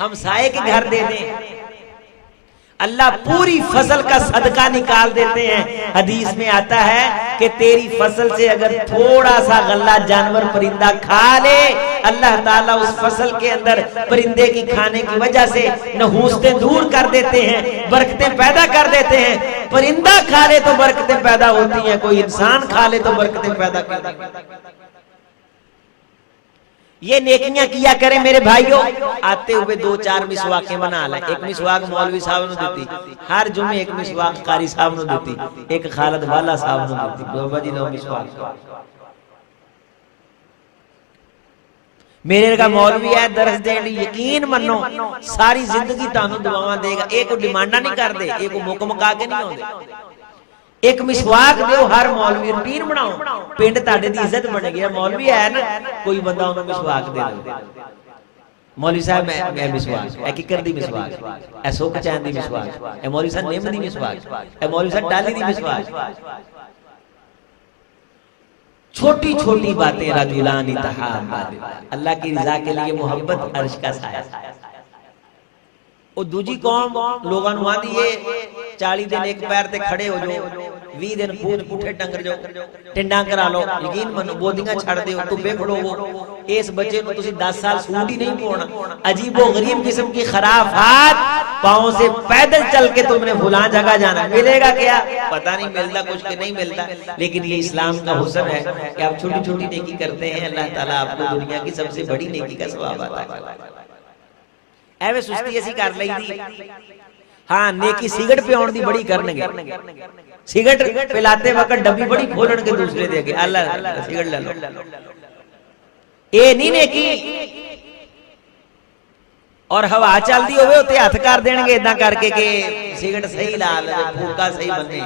हम साए के घर दे दें, अल्लाह पूरी फसल का सदका निकाल देते हैं। हदीस में आता है कि तेरी फसल से अगर थोड़ा सा गल्ला जानवर परिंदा खा ले, अल्लाह ताला उस फसल के अंदर परिंदे की खाने की वजह से नहूसतें दूर कर देते हैं, बरकतें पैदा कर देते हैं। परिंदा खा ले तो बरकतें पैदा होती हैं, कोई इंसान खा ले तो बरकतें पैदा कर देते हैं। ये नेकियां किया करें मेरे भाइयों। आते हुए 2-4 मिसवाकें बना लें। एक मिसवाक मौलवी साहब ने देती, हर जुमे एक मिसवाक कारी साहब ने देती, एक खालद वाला साहब ने देती। बाबा जी लो मिसवाक। मेरे का मौलवी है दरस देने, यकीन मनो सारी जिंदगी तानू दुआवां देगा। एक डिमांडा नहीं कर दे, एक मुक मुका के नहीं होंदे। एक मिसवाक दो हर मौलवी, रूटीन बनाओ, पिंड ताड़े दी इज्जत बन गया। मौलवी है ना, कोई बंदा उन्हें मिसवाक दे दो। मौलवी साहब मैं मिसवाक, ए किकर दी मिसवाक, ए सुख चैन दी मिसवाक, ए मौलवी साहब निम दी मिसवाक, ए मौलवी साहब डाली दी मिसवाक। छोटी छोटी बातें रजुलान इत्तहाबा, अल्लाह की रजा के लिए मोहब्बत, अर्श का साया। दूजी कौम लोगों नूं आंदी है 40 दिन एक पैर ते खड़े हो जाओ, 20 दिन पूछ पुठे डंगर जाओ, टिंडा करा लो, यकीन मनो बोदियां छड़ दिओ, धुप्पे खड़ोवो। इस बच्चे को तुसी 10 साल सूट ही नहीं पाउणा। अजीबो गरीब किस्म की खराफात, पाँव से पैदल चल के तुमने फलां जगह जाना, मिलेगा क्या पता नहीं, मिलता कुछ के नहीं मिलता। लेकिन ये इस्लाम का हुस्न है कि आप छोटी छोटी नेकी करते हैं, अल्लाह ताला आपको दुनिया की सबसे बड़ी नेकी का सवाब अता करता है। एवे सुस्ती ऐसी कर लई दी। हाँ, नेकी सिगरेट पियाउण दी बड़ी करनगे। सिगरेट पिलाते वक्त डब्बी बड़ी खोलणगे दूसरे दे अगे, अल्लाह सिगरेट ले लो। ए नहीं नेकी। और हवा चलदी होवे उत्ते हथ कर देणगे इदां करके कि सिगरेट सही ला ले, फूका सही बने।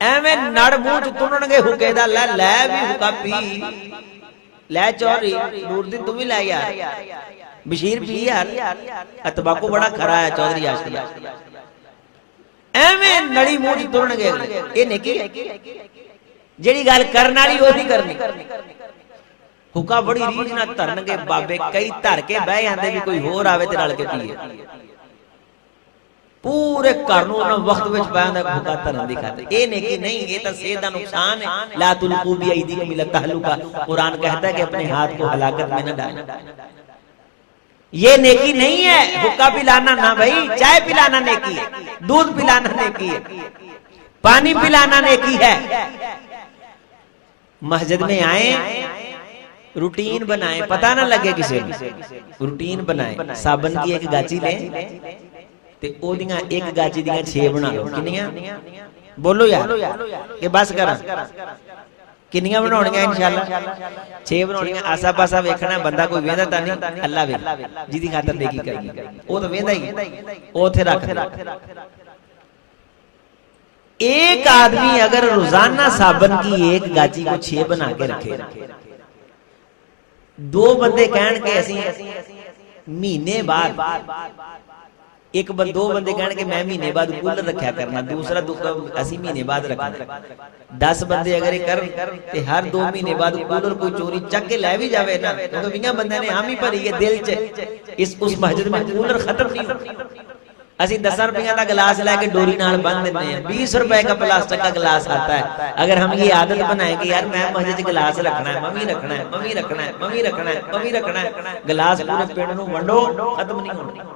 एवें नड़ मुंह च तुनणगे हुके दा, ले भी हुका पी, ले चौरी नूरदीन तू भी ले यार, बशीर पी यार, तंबाकू बड़ा खरा है चौधरी आशिया। एवें नड़ी मुंह च तुरनगे, ये नेकी है। जेड़ी गल करन वाली वो नहीं करनी। हुक्का बड़ी रीझ नाल धरनगे बाबे, कई धर के बह जांदे भी कोई होर आवे ते रल के पीए। पूरे घर नूं उन्हां वक्त विच पै जांदा हुक्का धरन दी खातिर। ये नेकी नहीं, ये तां सेहत दा नुकसान है। ला तुल्कू बि अयदीकुम इला तहलुका, कुरान कहता है कि अपने हाथ को हलाकत में न डालना। ये नेकी नहीं है हुक्का पिलाना, ना भाई, चाय पिलाना नेकी है, दूध पिलाना नेकी है, पानी पिलाना नेकी है। मस्जिद में आए, रूटीन बनाए, पता ना लगे किसी को, रूटीन बनाए। साबन की एक गाची ले ते ओदियां एक गाची दियां 6 बना लो। किन्नियां बोलो यार, ये बस करा किन्नियां बनाउणियां इंशाअल्लाह 6 बनाउणियां। आसा पासा वेखना, बंदा कोई वेंदा तां नहीं, अल्लाह वेख जिदी खातर नेकी करनी, वो तो वेंदा ही, ओ उथे रख दे। एक आदमी अगर रोजाना साबन की एक गाची को 6 बना के रखे, 2 बंदे कहण के असीं महीने बाद, एक 2 बंदे कहण के मैं महीने बाद कूलर रखा करना, दूसरा असीं महीने बाद रखना। 10 बंदे अगर कर ते हर 2 महीने बाद कूलर कोई चोरी चक के ले भी जावे ना, तो 20 बंदे ने हामी भरी है दिल च, इस उस मस्जिद में कूलर खत्म नहीं होता। असीं 10 रुपया का गिलास लेके डोरी नाल बांध देते हैं, 20 रुपए का प्लास्टिक का गिलास आता है। अगर हम ये आदत बनाएंगे यार मैं मस्जिद च गिलास रखना है, मम्मी रखना है, मम्मी रखना है, मम्मी रखना है, मम्मी रखना है, गिलास पूरे पिंड नूं वंडो, खत्म नहीं होना।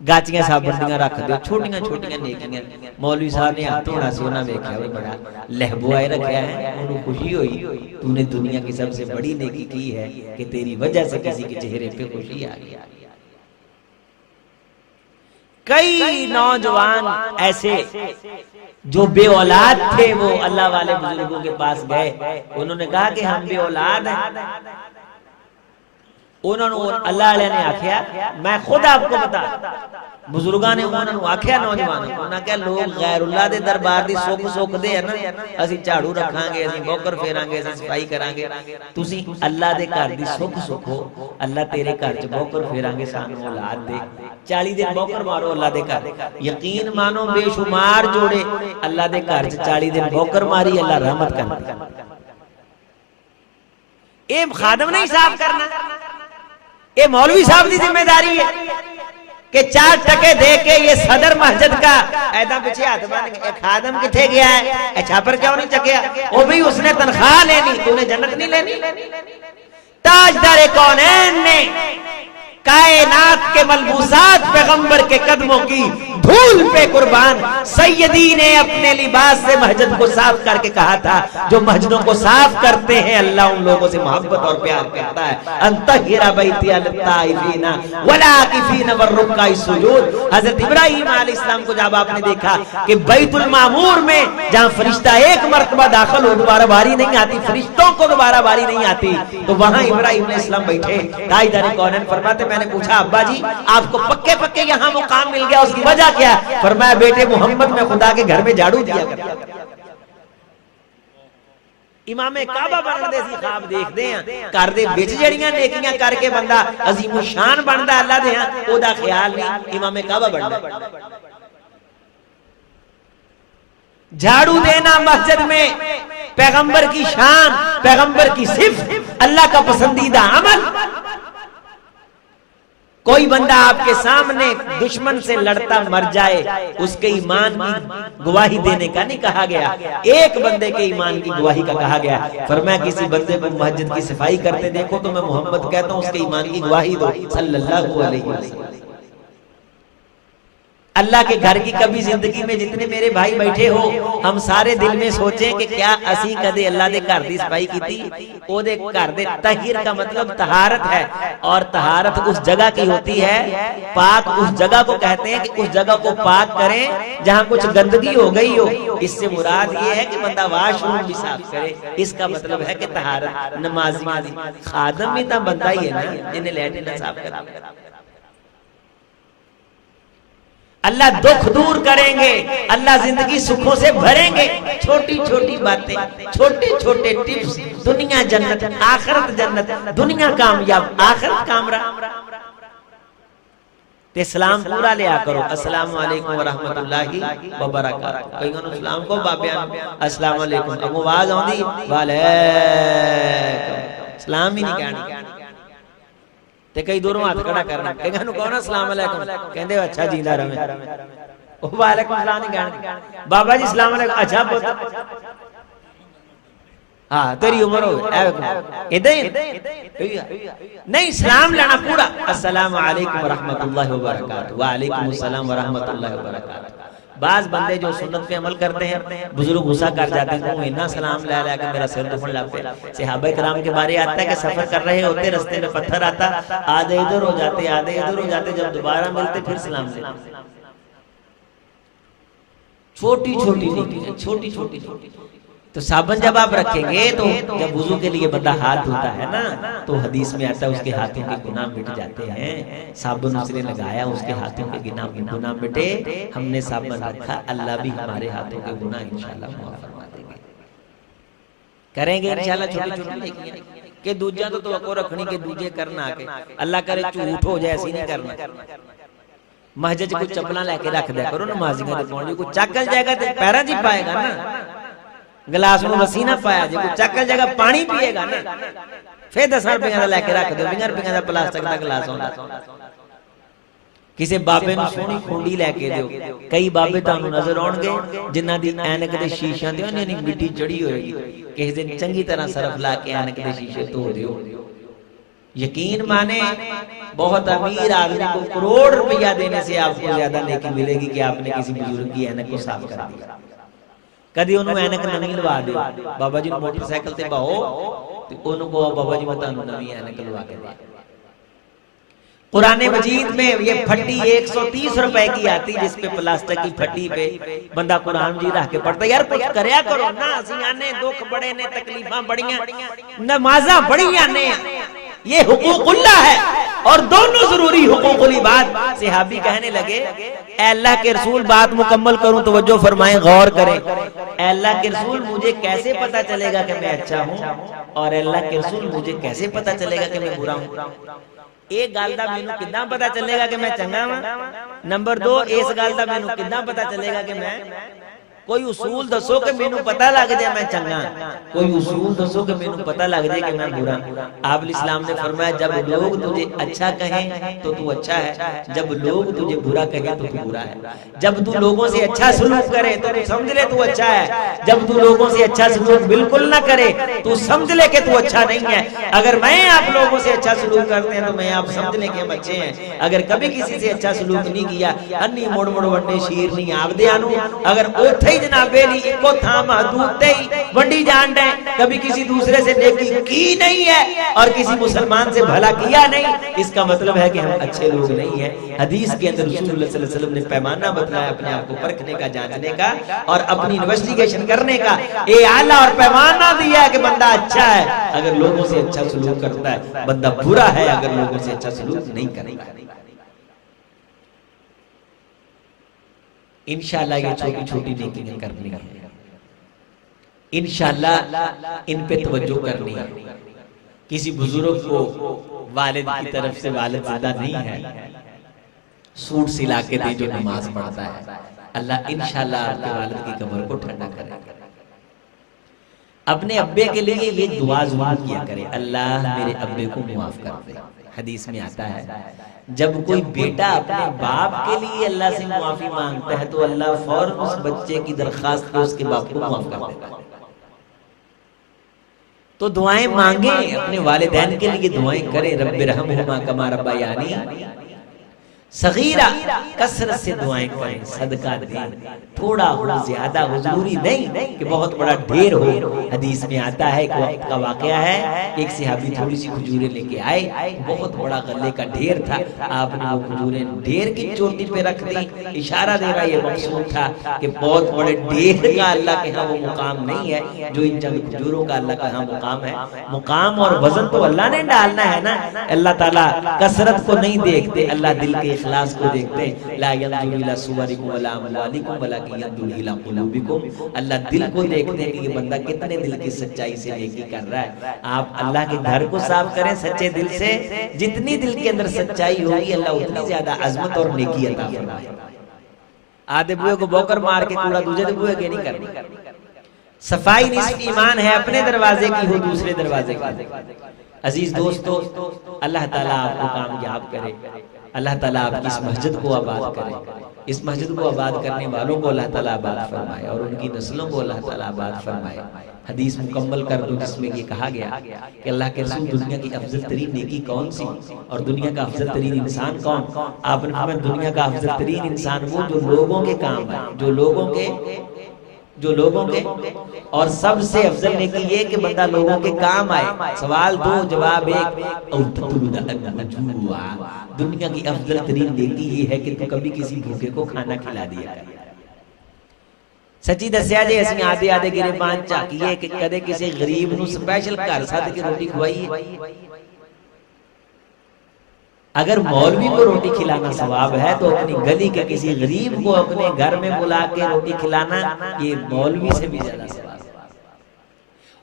गाचियां साबन दियां रख दो, छोटियां छोटियां नेकियां। मौलवी साहब ने हाथ धोना सी, उन्हें वेख्या भी बड़ा लहबुआए रखा है, उन्हें खुशी हुई, तूने दुनिया की सबसे बड़ी नेकी की है कि तेरी वजह से किसी के चेहरे पे खुशी आ गई। कई नौजवान ऐसे जो बे औलाद थे वो अल्लाह वाले बुजुर्गों के पास गए, उन्होंने कहा कि हम बे औलाद हैं। उन्होंने अल्लाह ने आख्या मैं खुद आपको बता, बुजुर्गा ने उन्होंने आख्या नौजवानों को ना क्या लोग गैरुल्लाह दे दरबार दी सुख सुखदे है ना, ਅਸੀਂ झाड़ू रखांगे, ਅਸੀਂ बौकर फेरांगे, ਅਸੀਂ सफाई करांगे। तुसी अल्लाह दे घर दी सुख सुखो, अल्लाह तेरे घर च बौकर फेरांगे, सानू औलाद दे। 40 दिन बौकर मारो अल्लाह दे घर, यकीन मानो बेशुमार जोड़े अल्लाह दे घर च 40 दिन बौकर मारी, अल्लाह रहमत करता। ये खादम नहीं साफ करना, ये मौलवी साहब की जिम्मेदारी है कि 4 टके दे के ये सदर मस्जिद का ऐदा पीछे हाथ बन गया, खादम किथे गया है, छापर क्यों नहीं चकिया, वो भी उसने तनख्वाह लेनी, तूने जन्नत नहीं लेनी। ताजदार कौनैन ने कायनात के मलबूसात पैगंबर के कदमों की धूल पे कुर्बान सैयदी ने अपने लिबास से मस्जिद को साफ करके कहा था, जो मस्जिदों को साफ करते हैं अल्लाह उन लोगों से मोहब्बत और प्यार करता है। अंतहिरा बैती अल-ताइफीना वलाकिफीना वरुक्का सुजूद। हजरत इब्राहिम अलैहिस्सलाम को जब आपने देखा कि बैतुल मामूर में जहां फरिश्ता एक मर्तबा दाखिल हो दोबारा बारी नहीं आती, फरिश्तों को दोबारा बारी नहीं आती, तो वहां इब्राहिम अलैहिस्सलाम बैठे। ताजदार कौनैन फरमाते मैंने पूछा अब्बा जी आपको पक्के पक्के यहाँ मुकाम मिल गया, उसकी वजह क्या है? फरमाया बेटे मोहम्मद में खुदा के घर में झाड़ू दिया करता। इमामे काबा बनन दे सी ख्वाब देखदे हैं, घर दे विच जड़ियां नेकियां करके बंदा अजीम शान बनदा अल्लाह दे हां, ओदा ख्याल नहीं इमामे काबा बनदा। झाड़ू देना मस्जिद में पैगंबर की शान, पैगंबर की सिर्फ अल्लाह का पसंदीदा अमल। कोई बंदा आपके सामने दुश्मन से लड़ता मर जाए, उसके ईमान की गवाही देने का नहीं कहा गया, एक बंदे के ईमान की गवाही का कहा गया। फरमाया किसी बंदे को मस्जिद की सफाई करते देखो तो मैं मोहम्मद कहता हूं उसके ईमान की गवाही दो सल्लल्लाहु अलैहि वसल्लम। अल्लाह के घर की कभी जिंदगी में जितने मेरे भाई बैठे हो, हम सारे दिल में सोचें कि क्या असी कदे अल्लाह दे घर दी सफाई की थी। ओदे घर दे तहीर का मतलब तहारत है, और तहारत उस जगह की होती है, पाक उस जगह को कहते हैं कि उस जगह को पाक करें जहां कुछ गंदगी हो गई हो। इससे मुराद ये है कि बंदा वाशरूम भी साफ करे, इसका मतलब है कि तहारत। नमाजी खादम भी तो बंदा ही है ना जिन्हें लैट्रिन साफ करना। अल्लाह दुख दूर करेंगे, अल्लाह जिंदगी सुखों से भरेंगे। छोटी छोटी बातें, छोटे छोटे टिप्स, दुनिया जन्नत आखिरत जन्नत, दुनिया कामयाब आखिरत कामयाब। ते सलाम पूरा लिया करो, अस्सलाम वालेकुम व रहमतुल्लाहि व बरकातहू। कईयों नु सलाम को बाबियां अस्सलाम वालेकुम, अगो आवाज आउंदी वालेकुम सलाम ही नहीं कहना, ते कई दूरों हाथ खड़ा करना, कईयां नु कहना अस्सलाम वालेकुम, कहंदे अच्छा जींदा रहे, ओ वालेकुम सलाम नहीं कहना। बाबा जी सलाम वालेकुम, अच्छा पुत्र हाँ तेरी उम्र हो नहीं, सलाम लेना पूरा अस्सलाम वालेकुम व रहमतुल्लाहि व बरकातहू, वालेकुम अस्सलाम व रहमतुल्लाहि व बरकातहू। बाज बंदे जो सुन्नत पे अमल करते हैं, बुजुर्ग गुस्सा कर जाते हैं, इतना सलाम ला ला के मेरा सिर दुखने लगता है। सहाबा किराम के बारे आता है कि सफर कर रहे होते, रास्ते में पत्थर आता, आधे इधर हो जाते आधे इधर हो जाते, जब दोबारा मिलते फिर सलाम लेते। छोटी छोटी नेकी, छोटी छोटी। तो साबुन जब आप रखेंगे तो जब वुजू के लिए बंदा हाथ धोता है ना, तो हदीस में आता है उसके हाथों के गुनाह मिट जाते हैं। साबुन उसने लगाया, उसके हाथों के गुनाह मिटे, हमने साबुन रखा, अल्लाह भी हमारे हाथों के गुनाह इंशाल्लाह माफ फरमा देंगे। करेंगे इंशाल्लाह छोटी छोटी नेकियां के दूजा तो तवक्को रखनी के दूजे करना के अल्लाह करे झूठ हो जाए, ऐसी नहीं करना। मस्जिद को चप्पल लेके रख दिया करो, नमाजियां ते पहुंच कोई चक्कल जाएगा तो पैरा जी पाएगा ना, गिलास में रसी ना पाया जो चक्कल जगह पानी पिएगा ना, फिर 10 रुपए का लेके रख दो, 20 रुपए का प्लास्टिक का गिलास होता। किसी बाबे नूं सोहनी खुंडी लेके दिओ, कई बाबे तुहानूं नजर आउणगे जिन्हां दी ऐनक दे शीशियां ते उन्हां दी मिट्टी चढ़ी होएगी, किसी दिन चंगी तरह सरफ ला के ऐनक दे शीशे धो दिओ। यकीन माने बहुत अमीर आदमी को करोड़ रुपया देने से आपको ज्यादा नेकी मिलेगी कि आपने किसी बुजुर्ग की ऐनक को साफ कर दिया। कदी उन्होंने ऐनक नवी लवा दे, बाबा जी मोटरसाइकिल से बहो तो उन्होंने कहो बाबा जी मैं तुहानूं नवी ऐनक लवा के दे। कुरान मजीद में ये फट्टी 130 रुपए की आती, जिसपे प्लास्टिक की फट्टी पे बंदा कुरान जी रख के पढ़ता। यार कुछ करया करो ना, सियाने दुख बड़े ने, तकलीफां बड़ियां, नमाजा बड़ियां ने, ये हुकूकुल्लाह है और दोनों जरूरी हुकूकुल इबाद। सहाबी कहने लगे, ऐ अल्लाह के रसूल, बात मुकम्मल करूं, तवज्जो फरमाएं, गौर करें। ऐ अल्लाह के रसूल, मुझे कैसे पता चलेगा कि मैं अच्छा हूं, और अल्लाह के रसूल मुझे कैसे पता चलेगा कि मैं बुरा हूं। एक गल दा मैनू किदां पता चलेगा कि मैं चंगा वां। नंबर 2, इस गल दा मैनू किदां पता चलेगा कि मैं, कोई उसूल दसो कि मैनू पता लग जाए मैं चंगा, कोई उसूल दसो कि मैनू पता लग जाए कि मैं बुरा। आप इस्लाम ने फरमाया, जब लोग तुझे अच्छा कहें तो तू अच्छा है, जब लोग तुझे बुरा कहें तो तू बुरा है। जब तू लोगों से अच्छा सलूक करे तो तू समझ ले तू अच्छा है, जब तू लोगों से अच्छा सलूक बिल्कुल ना करे तो समझ ले कि तू अच्छा नहीं है। अगर मैं आप लोगों से अच्छा सलूक करते हैं तो मैं आप समझ ले कि हम अच्छे हैं। अगर कभी किसी से अच्छा सलूक नहीं किया, अन्नी मोड़ मोड़ वंडे शीर नहीं आप दे आनू, अगर ओथे जनाबे ली इको थाम दूते ही वंडी जान दे, कभी किसी दूसरे से नेकी की नहीं है और किसी मुसलमान से भला किया नहीं, इसका मतलब है कि हम अच्छे लोग नहीं हैं। हदीस के अंदर रसूलुल्लाह सल्लल्लाहु अलैहि वसल्लम ने पैमाना बताया अपने आप को परखने का, जांचने का और अपनी इन्वेस्टिगेशन करने का। ये आला और पैमाना दिया है कि बंदा अच्छा है अगर लोगों से अच्छा सलूक करता है, बंदा बुरा है अगर लोगों से अच्छा सलूक नहीं करेगा। इंशाअल्लाह ये छोटी छोटी नेकियां करनी है, इंशाअल्लाह इन पे तवज्जो करनी है। किसी बुजुर्ग को वालिद की तरफ से, वालिद ज़िंदा नहीं है, सूट सिला के दे जो नमाज पढ़ता है, अल्लाह इंशाअल्लाह आपके वालिद की कब्र को ठंडा करेगा। अपने अब्बे के लिए ये दुआ ज़रूर किया करे, अल्लाह मेरे अब्बे को मुआफ कर दे। हदीस में आता है, जब कोई बेटा अपने बाप के लिए अल्लाह से मुआफी मांगता है तो अल्लाह फौरन उस बच्चे की दरखास्त को उसके बाप को माफ कर देता है। तो दुआएं मांगे, अपने वालिदैन के लिए दुआएं करें, रब्बिरहमहुमा कमा रब्बयानी सगीरा, कसरत से दुआएं करें, सदका दें, थोड़ा हो ज्यादा हो, जरूरी नहीं कि बहुत बड़ा ढेर हो। हदीस में आता है, एक वक्त का वाकया है, एक सहाबी थोड़ी सी खजूरें लेके आए, बहुत बड़ा गले का ढेर था, आपने वो खजूरें ढेर की चोटी पे रख दी। इशारा दे रहा ये मकसूद था कि बहुत बड़े ढेर का अल्लाह के यहाँ वो मुकाम नहीं है जो इन चंद खजूरों का अल्लाह का यहाँ मुकाम है। मुकाम और वजन तो अल्लाह ने डालना है ना, अल्लाह ताला कसरत को नहीं देखते, अल्लाह दिल के इखलास को देखते हैं। ला यंजुरु इला सुवरिकुम वला अमवालिकुम वलाकिन यंजुरु इला कुलूबिकुम, अल्लाह दिल को देखते हैं कि ये बंदा कितने दिल की सच्चाई से नेकी कर रहा है। आप अल्लाह के घर को साफ करें सच्चे दिल से, जितनी दिल के अंदर सच्चाई होगी अल्लाह उतनी ज्यादा अजमत और नेकी अता फरमाएगा। आधे बुए को बौकर मार के कूड़ा दूसरे बुए के नहीं करनी। सफाई निस्फ ईमान है, अपने दरवाजे की हो दूसरे दरवाजे की। अजीज दोस्तों, अल्लाह ताला आपको कामयाब करे, अल्लाह ताला आपकी इस मस्जिद को आबाद करे, इस मस्जिद को आबाद करने वालों को अल्लाह ताला आबाद फरमाए और उनकी नस्लों को अल्लाह ताला आबाद फरमाए। हदीस मुकम्मल कर दूं जिसमें ये कहा गया कि अल्लाह के रसूल, दुनिया की अफजल तरीन नेकी कौन सी और दुनिया का अफजल तरीन इंसान कौन? आपने फरमाया दुनिया का अफजल तरीन इंसान वो जो लोगों के काम है, जो लोगों के और सबसे अफजल नेकी ये कि बंदा लोगों के काम आए। सवाल दो जवाब एक। दुनिया की अफजल तरीन नेकी ये है कि तू कभी किसी भूखे को खाना खिला दिया। सच्ची दसिया जे असि आधे आधे गिरबान झाकीए कि कदे किसी गरीब नूं स्पैशल घर सद के रोटी खवाई। अगर मौलवी को रोटी खिलाना सवाब है तो अपनी गली के किसी गरीब को अपने घर में बुला के रोटी खिलाना ये मौलवी से भी ज्यादा सवाब है।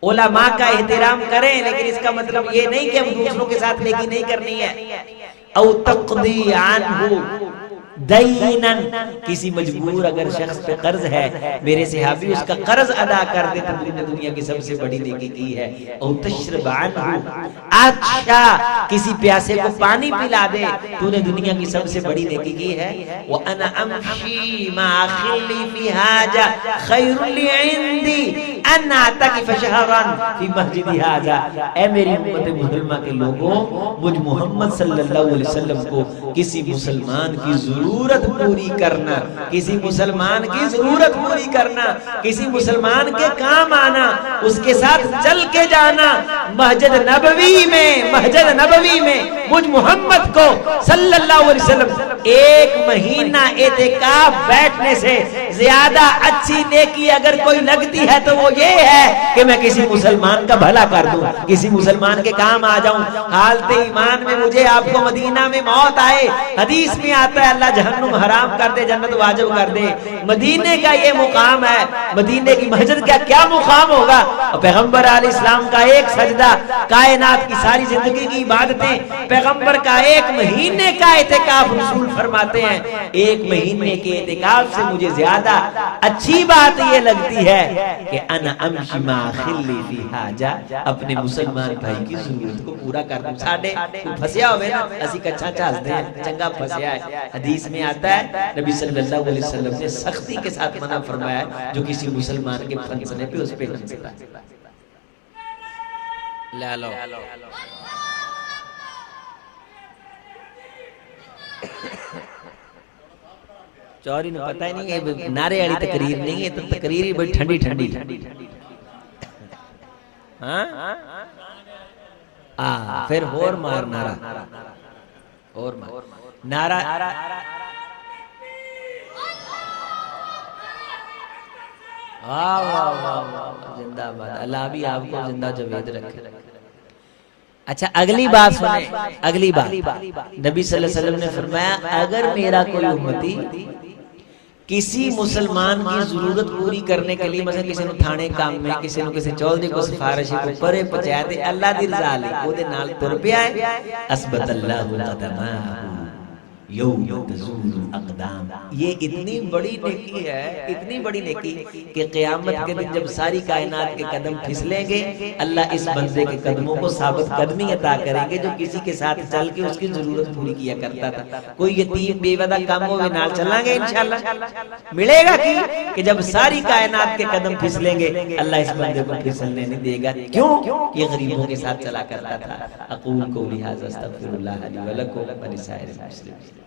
उलमा का एहतराम करें, लेकिन इसका मतलब ये नहीं कि हम दूसरों के साथ नेकी नहीं करनी है। औ तक़दी अन्हु दैनन, किसी मजबूर अगर शख्स पे कर्ज है, मेरे सहाबी उसका कर्ज अदा कर दे तो तूने दुनिया की सबसे बड़ी नेकी की है। और तशरब अन्हु अच्छा, किसी प्यासे को पानी पिला दे तूने दुनिया की सबसे बड़ी नेकी की है। व अना अमशी मा खिल्ली फी हाजा खैरुल ली इंदी अन अतकिफ शहरन फी मस्जिदी हाजा। ए मेरी उम्मत मुसलमा के लोगों, मुझ मोहम्मद सल्लल्लाहु अलैहि वसल्लम को किसी मुसलमान की जरूरत पूरी करना, किसी मुसलमान की जरूरत पूरी करना, किसी मुसलमान के काम आना, उसके साथ चल के जाना। मस्जिद नबवी में मुझ मोहम्मद को सल्लल्लाहु अलैहि वसल्लम एक महीना एतिकाफ बैठने से ज्यादा अच्छी नेकी अगर कोई लगती है तो वो ये है कि मैं किसी मुसलमान का भला कर दूं, किसी मुसलमान के काम आ जाऊं। हालते ईमान में मुझे आपको मदीना में मौत आए, हदीस में आता है अल्लाह जहन्नुम हराम कर दे, जन्नत वाजिब कर दे। मदीने का ये मुकाम है, मदीने की मस्जिद का क्या मुकाम होगा। और पैगंबर अलैहिस्सलाम का एक सजदा, कायनात की सारी जिंदगी की इबादतें, पैगंबर का एक महीने का एतिकाफ रसूल फरमाते हैं। एक महीने के एतिकाफ से मुझे ज्यादा अच्छी बात ये लगती है कि अना अमशी मा खिल्ली फी हाजा, अपने मुसलमान भाई की जरूरत को पूरा कर दूं। साडे फसिया होवे ना, असि कच्छा चाहते हैं, चंगा फसिया है। हदीस में आता है नबी सल्लल्लाहु अलैहि वसल्लम ने सख्ती के साथ मना फरमाया जो किसी मुसलमान के फंसने पे उस पे हंसता है। ले लो चौरी ने पता ही नहीं है, नारे वाली तकरीर नहीं है, तो तकरीर ही बड़ी ठंडी ठंडी हाँ। फिर और मार नारा, और मार नारा। वाह वाह वाह, जिंदाबाद। अल्लाह भी आपको जिंदा जवेद रखे। अच्छा अगली बात सुने, अगली बात नबी सल्लल्लाहु अलैहि वसल्लम ने फरमाया अगर मेरा कोई उम्मती किसी मुसलमान की जरूरत पूरी करने के लिए, मतलब किसी ने थाने काम में, किसी चौधरी को सिफारिश को परे पहुंचाया ते अल्लाह दी रजा ले ओदे नाल तुर पिया है, असबतल्लाहु क़दमाहु यौम तज़ूलु अक़दाम। ये इतनी बड़ी नेकी है, इतनी बड़ी नेकी कि क़यामत के दिन जब सारी कायनात के कदम फिसलेंगे, अल्लाह इस बंदे के कदमों को साबित कदमी अता करेंगे जो किसी के साथ चल के उसकी जरूरत पूरी किया करता था। कोई यतीम बेवदा काम हो नाल चलांगे इंशाअल्लाह। मिलेगा कि जब सारी कायनात के कदम फिसलेंगे अल्लाह इस बंदे को फिसलने नहीं देगा। क्यों? ये गरीबों के साथ चला करता था। अक़ूल क़ौली हाज़ा अस्तग़फ़िरुल्लाह ली व लकुम व लिसाइरिल मुस्लिमीन।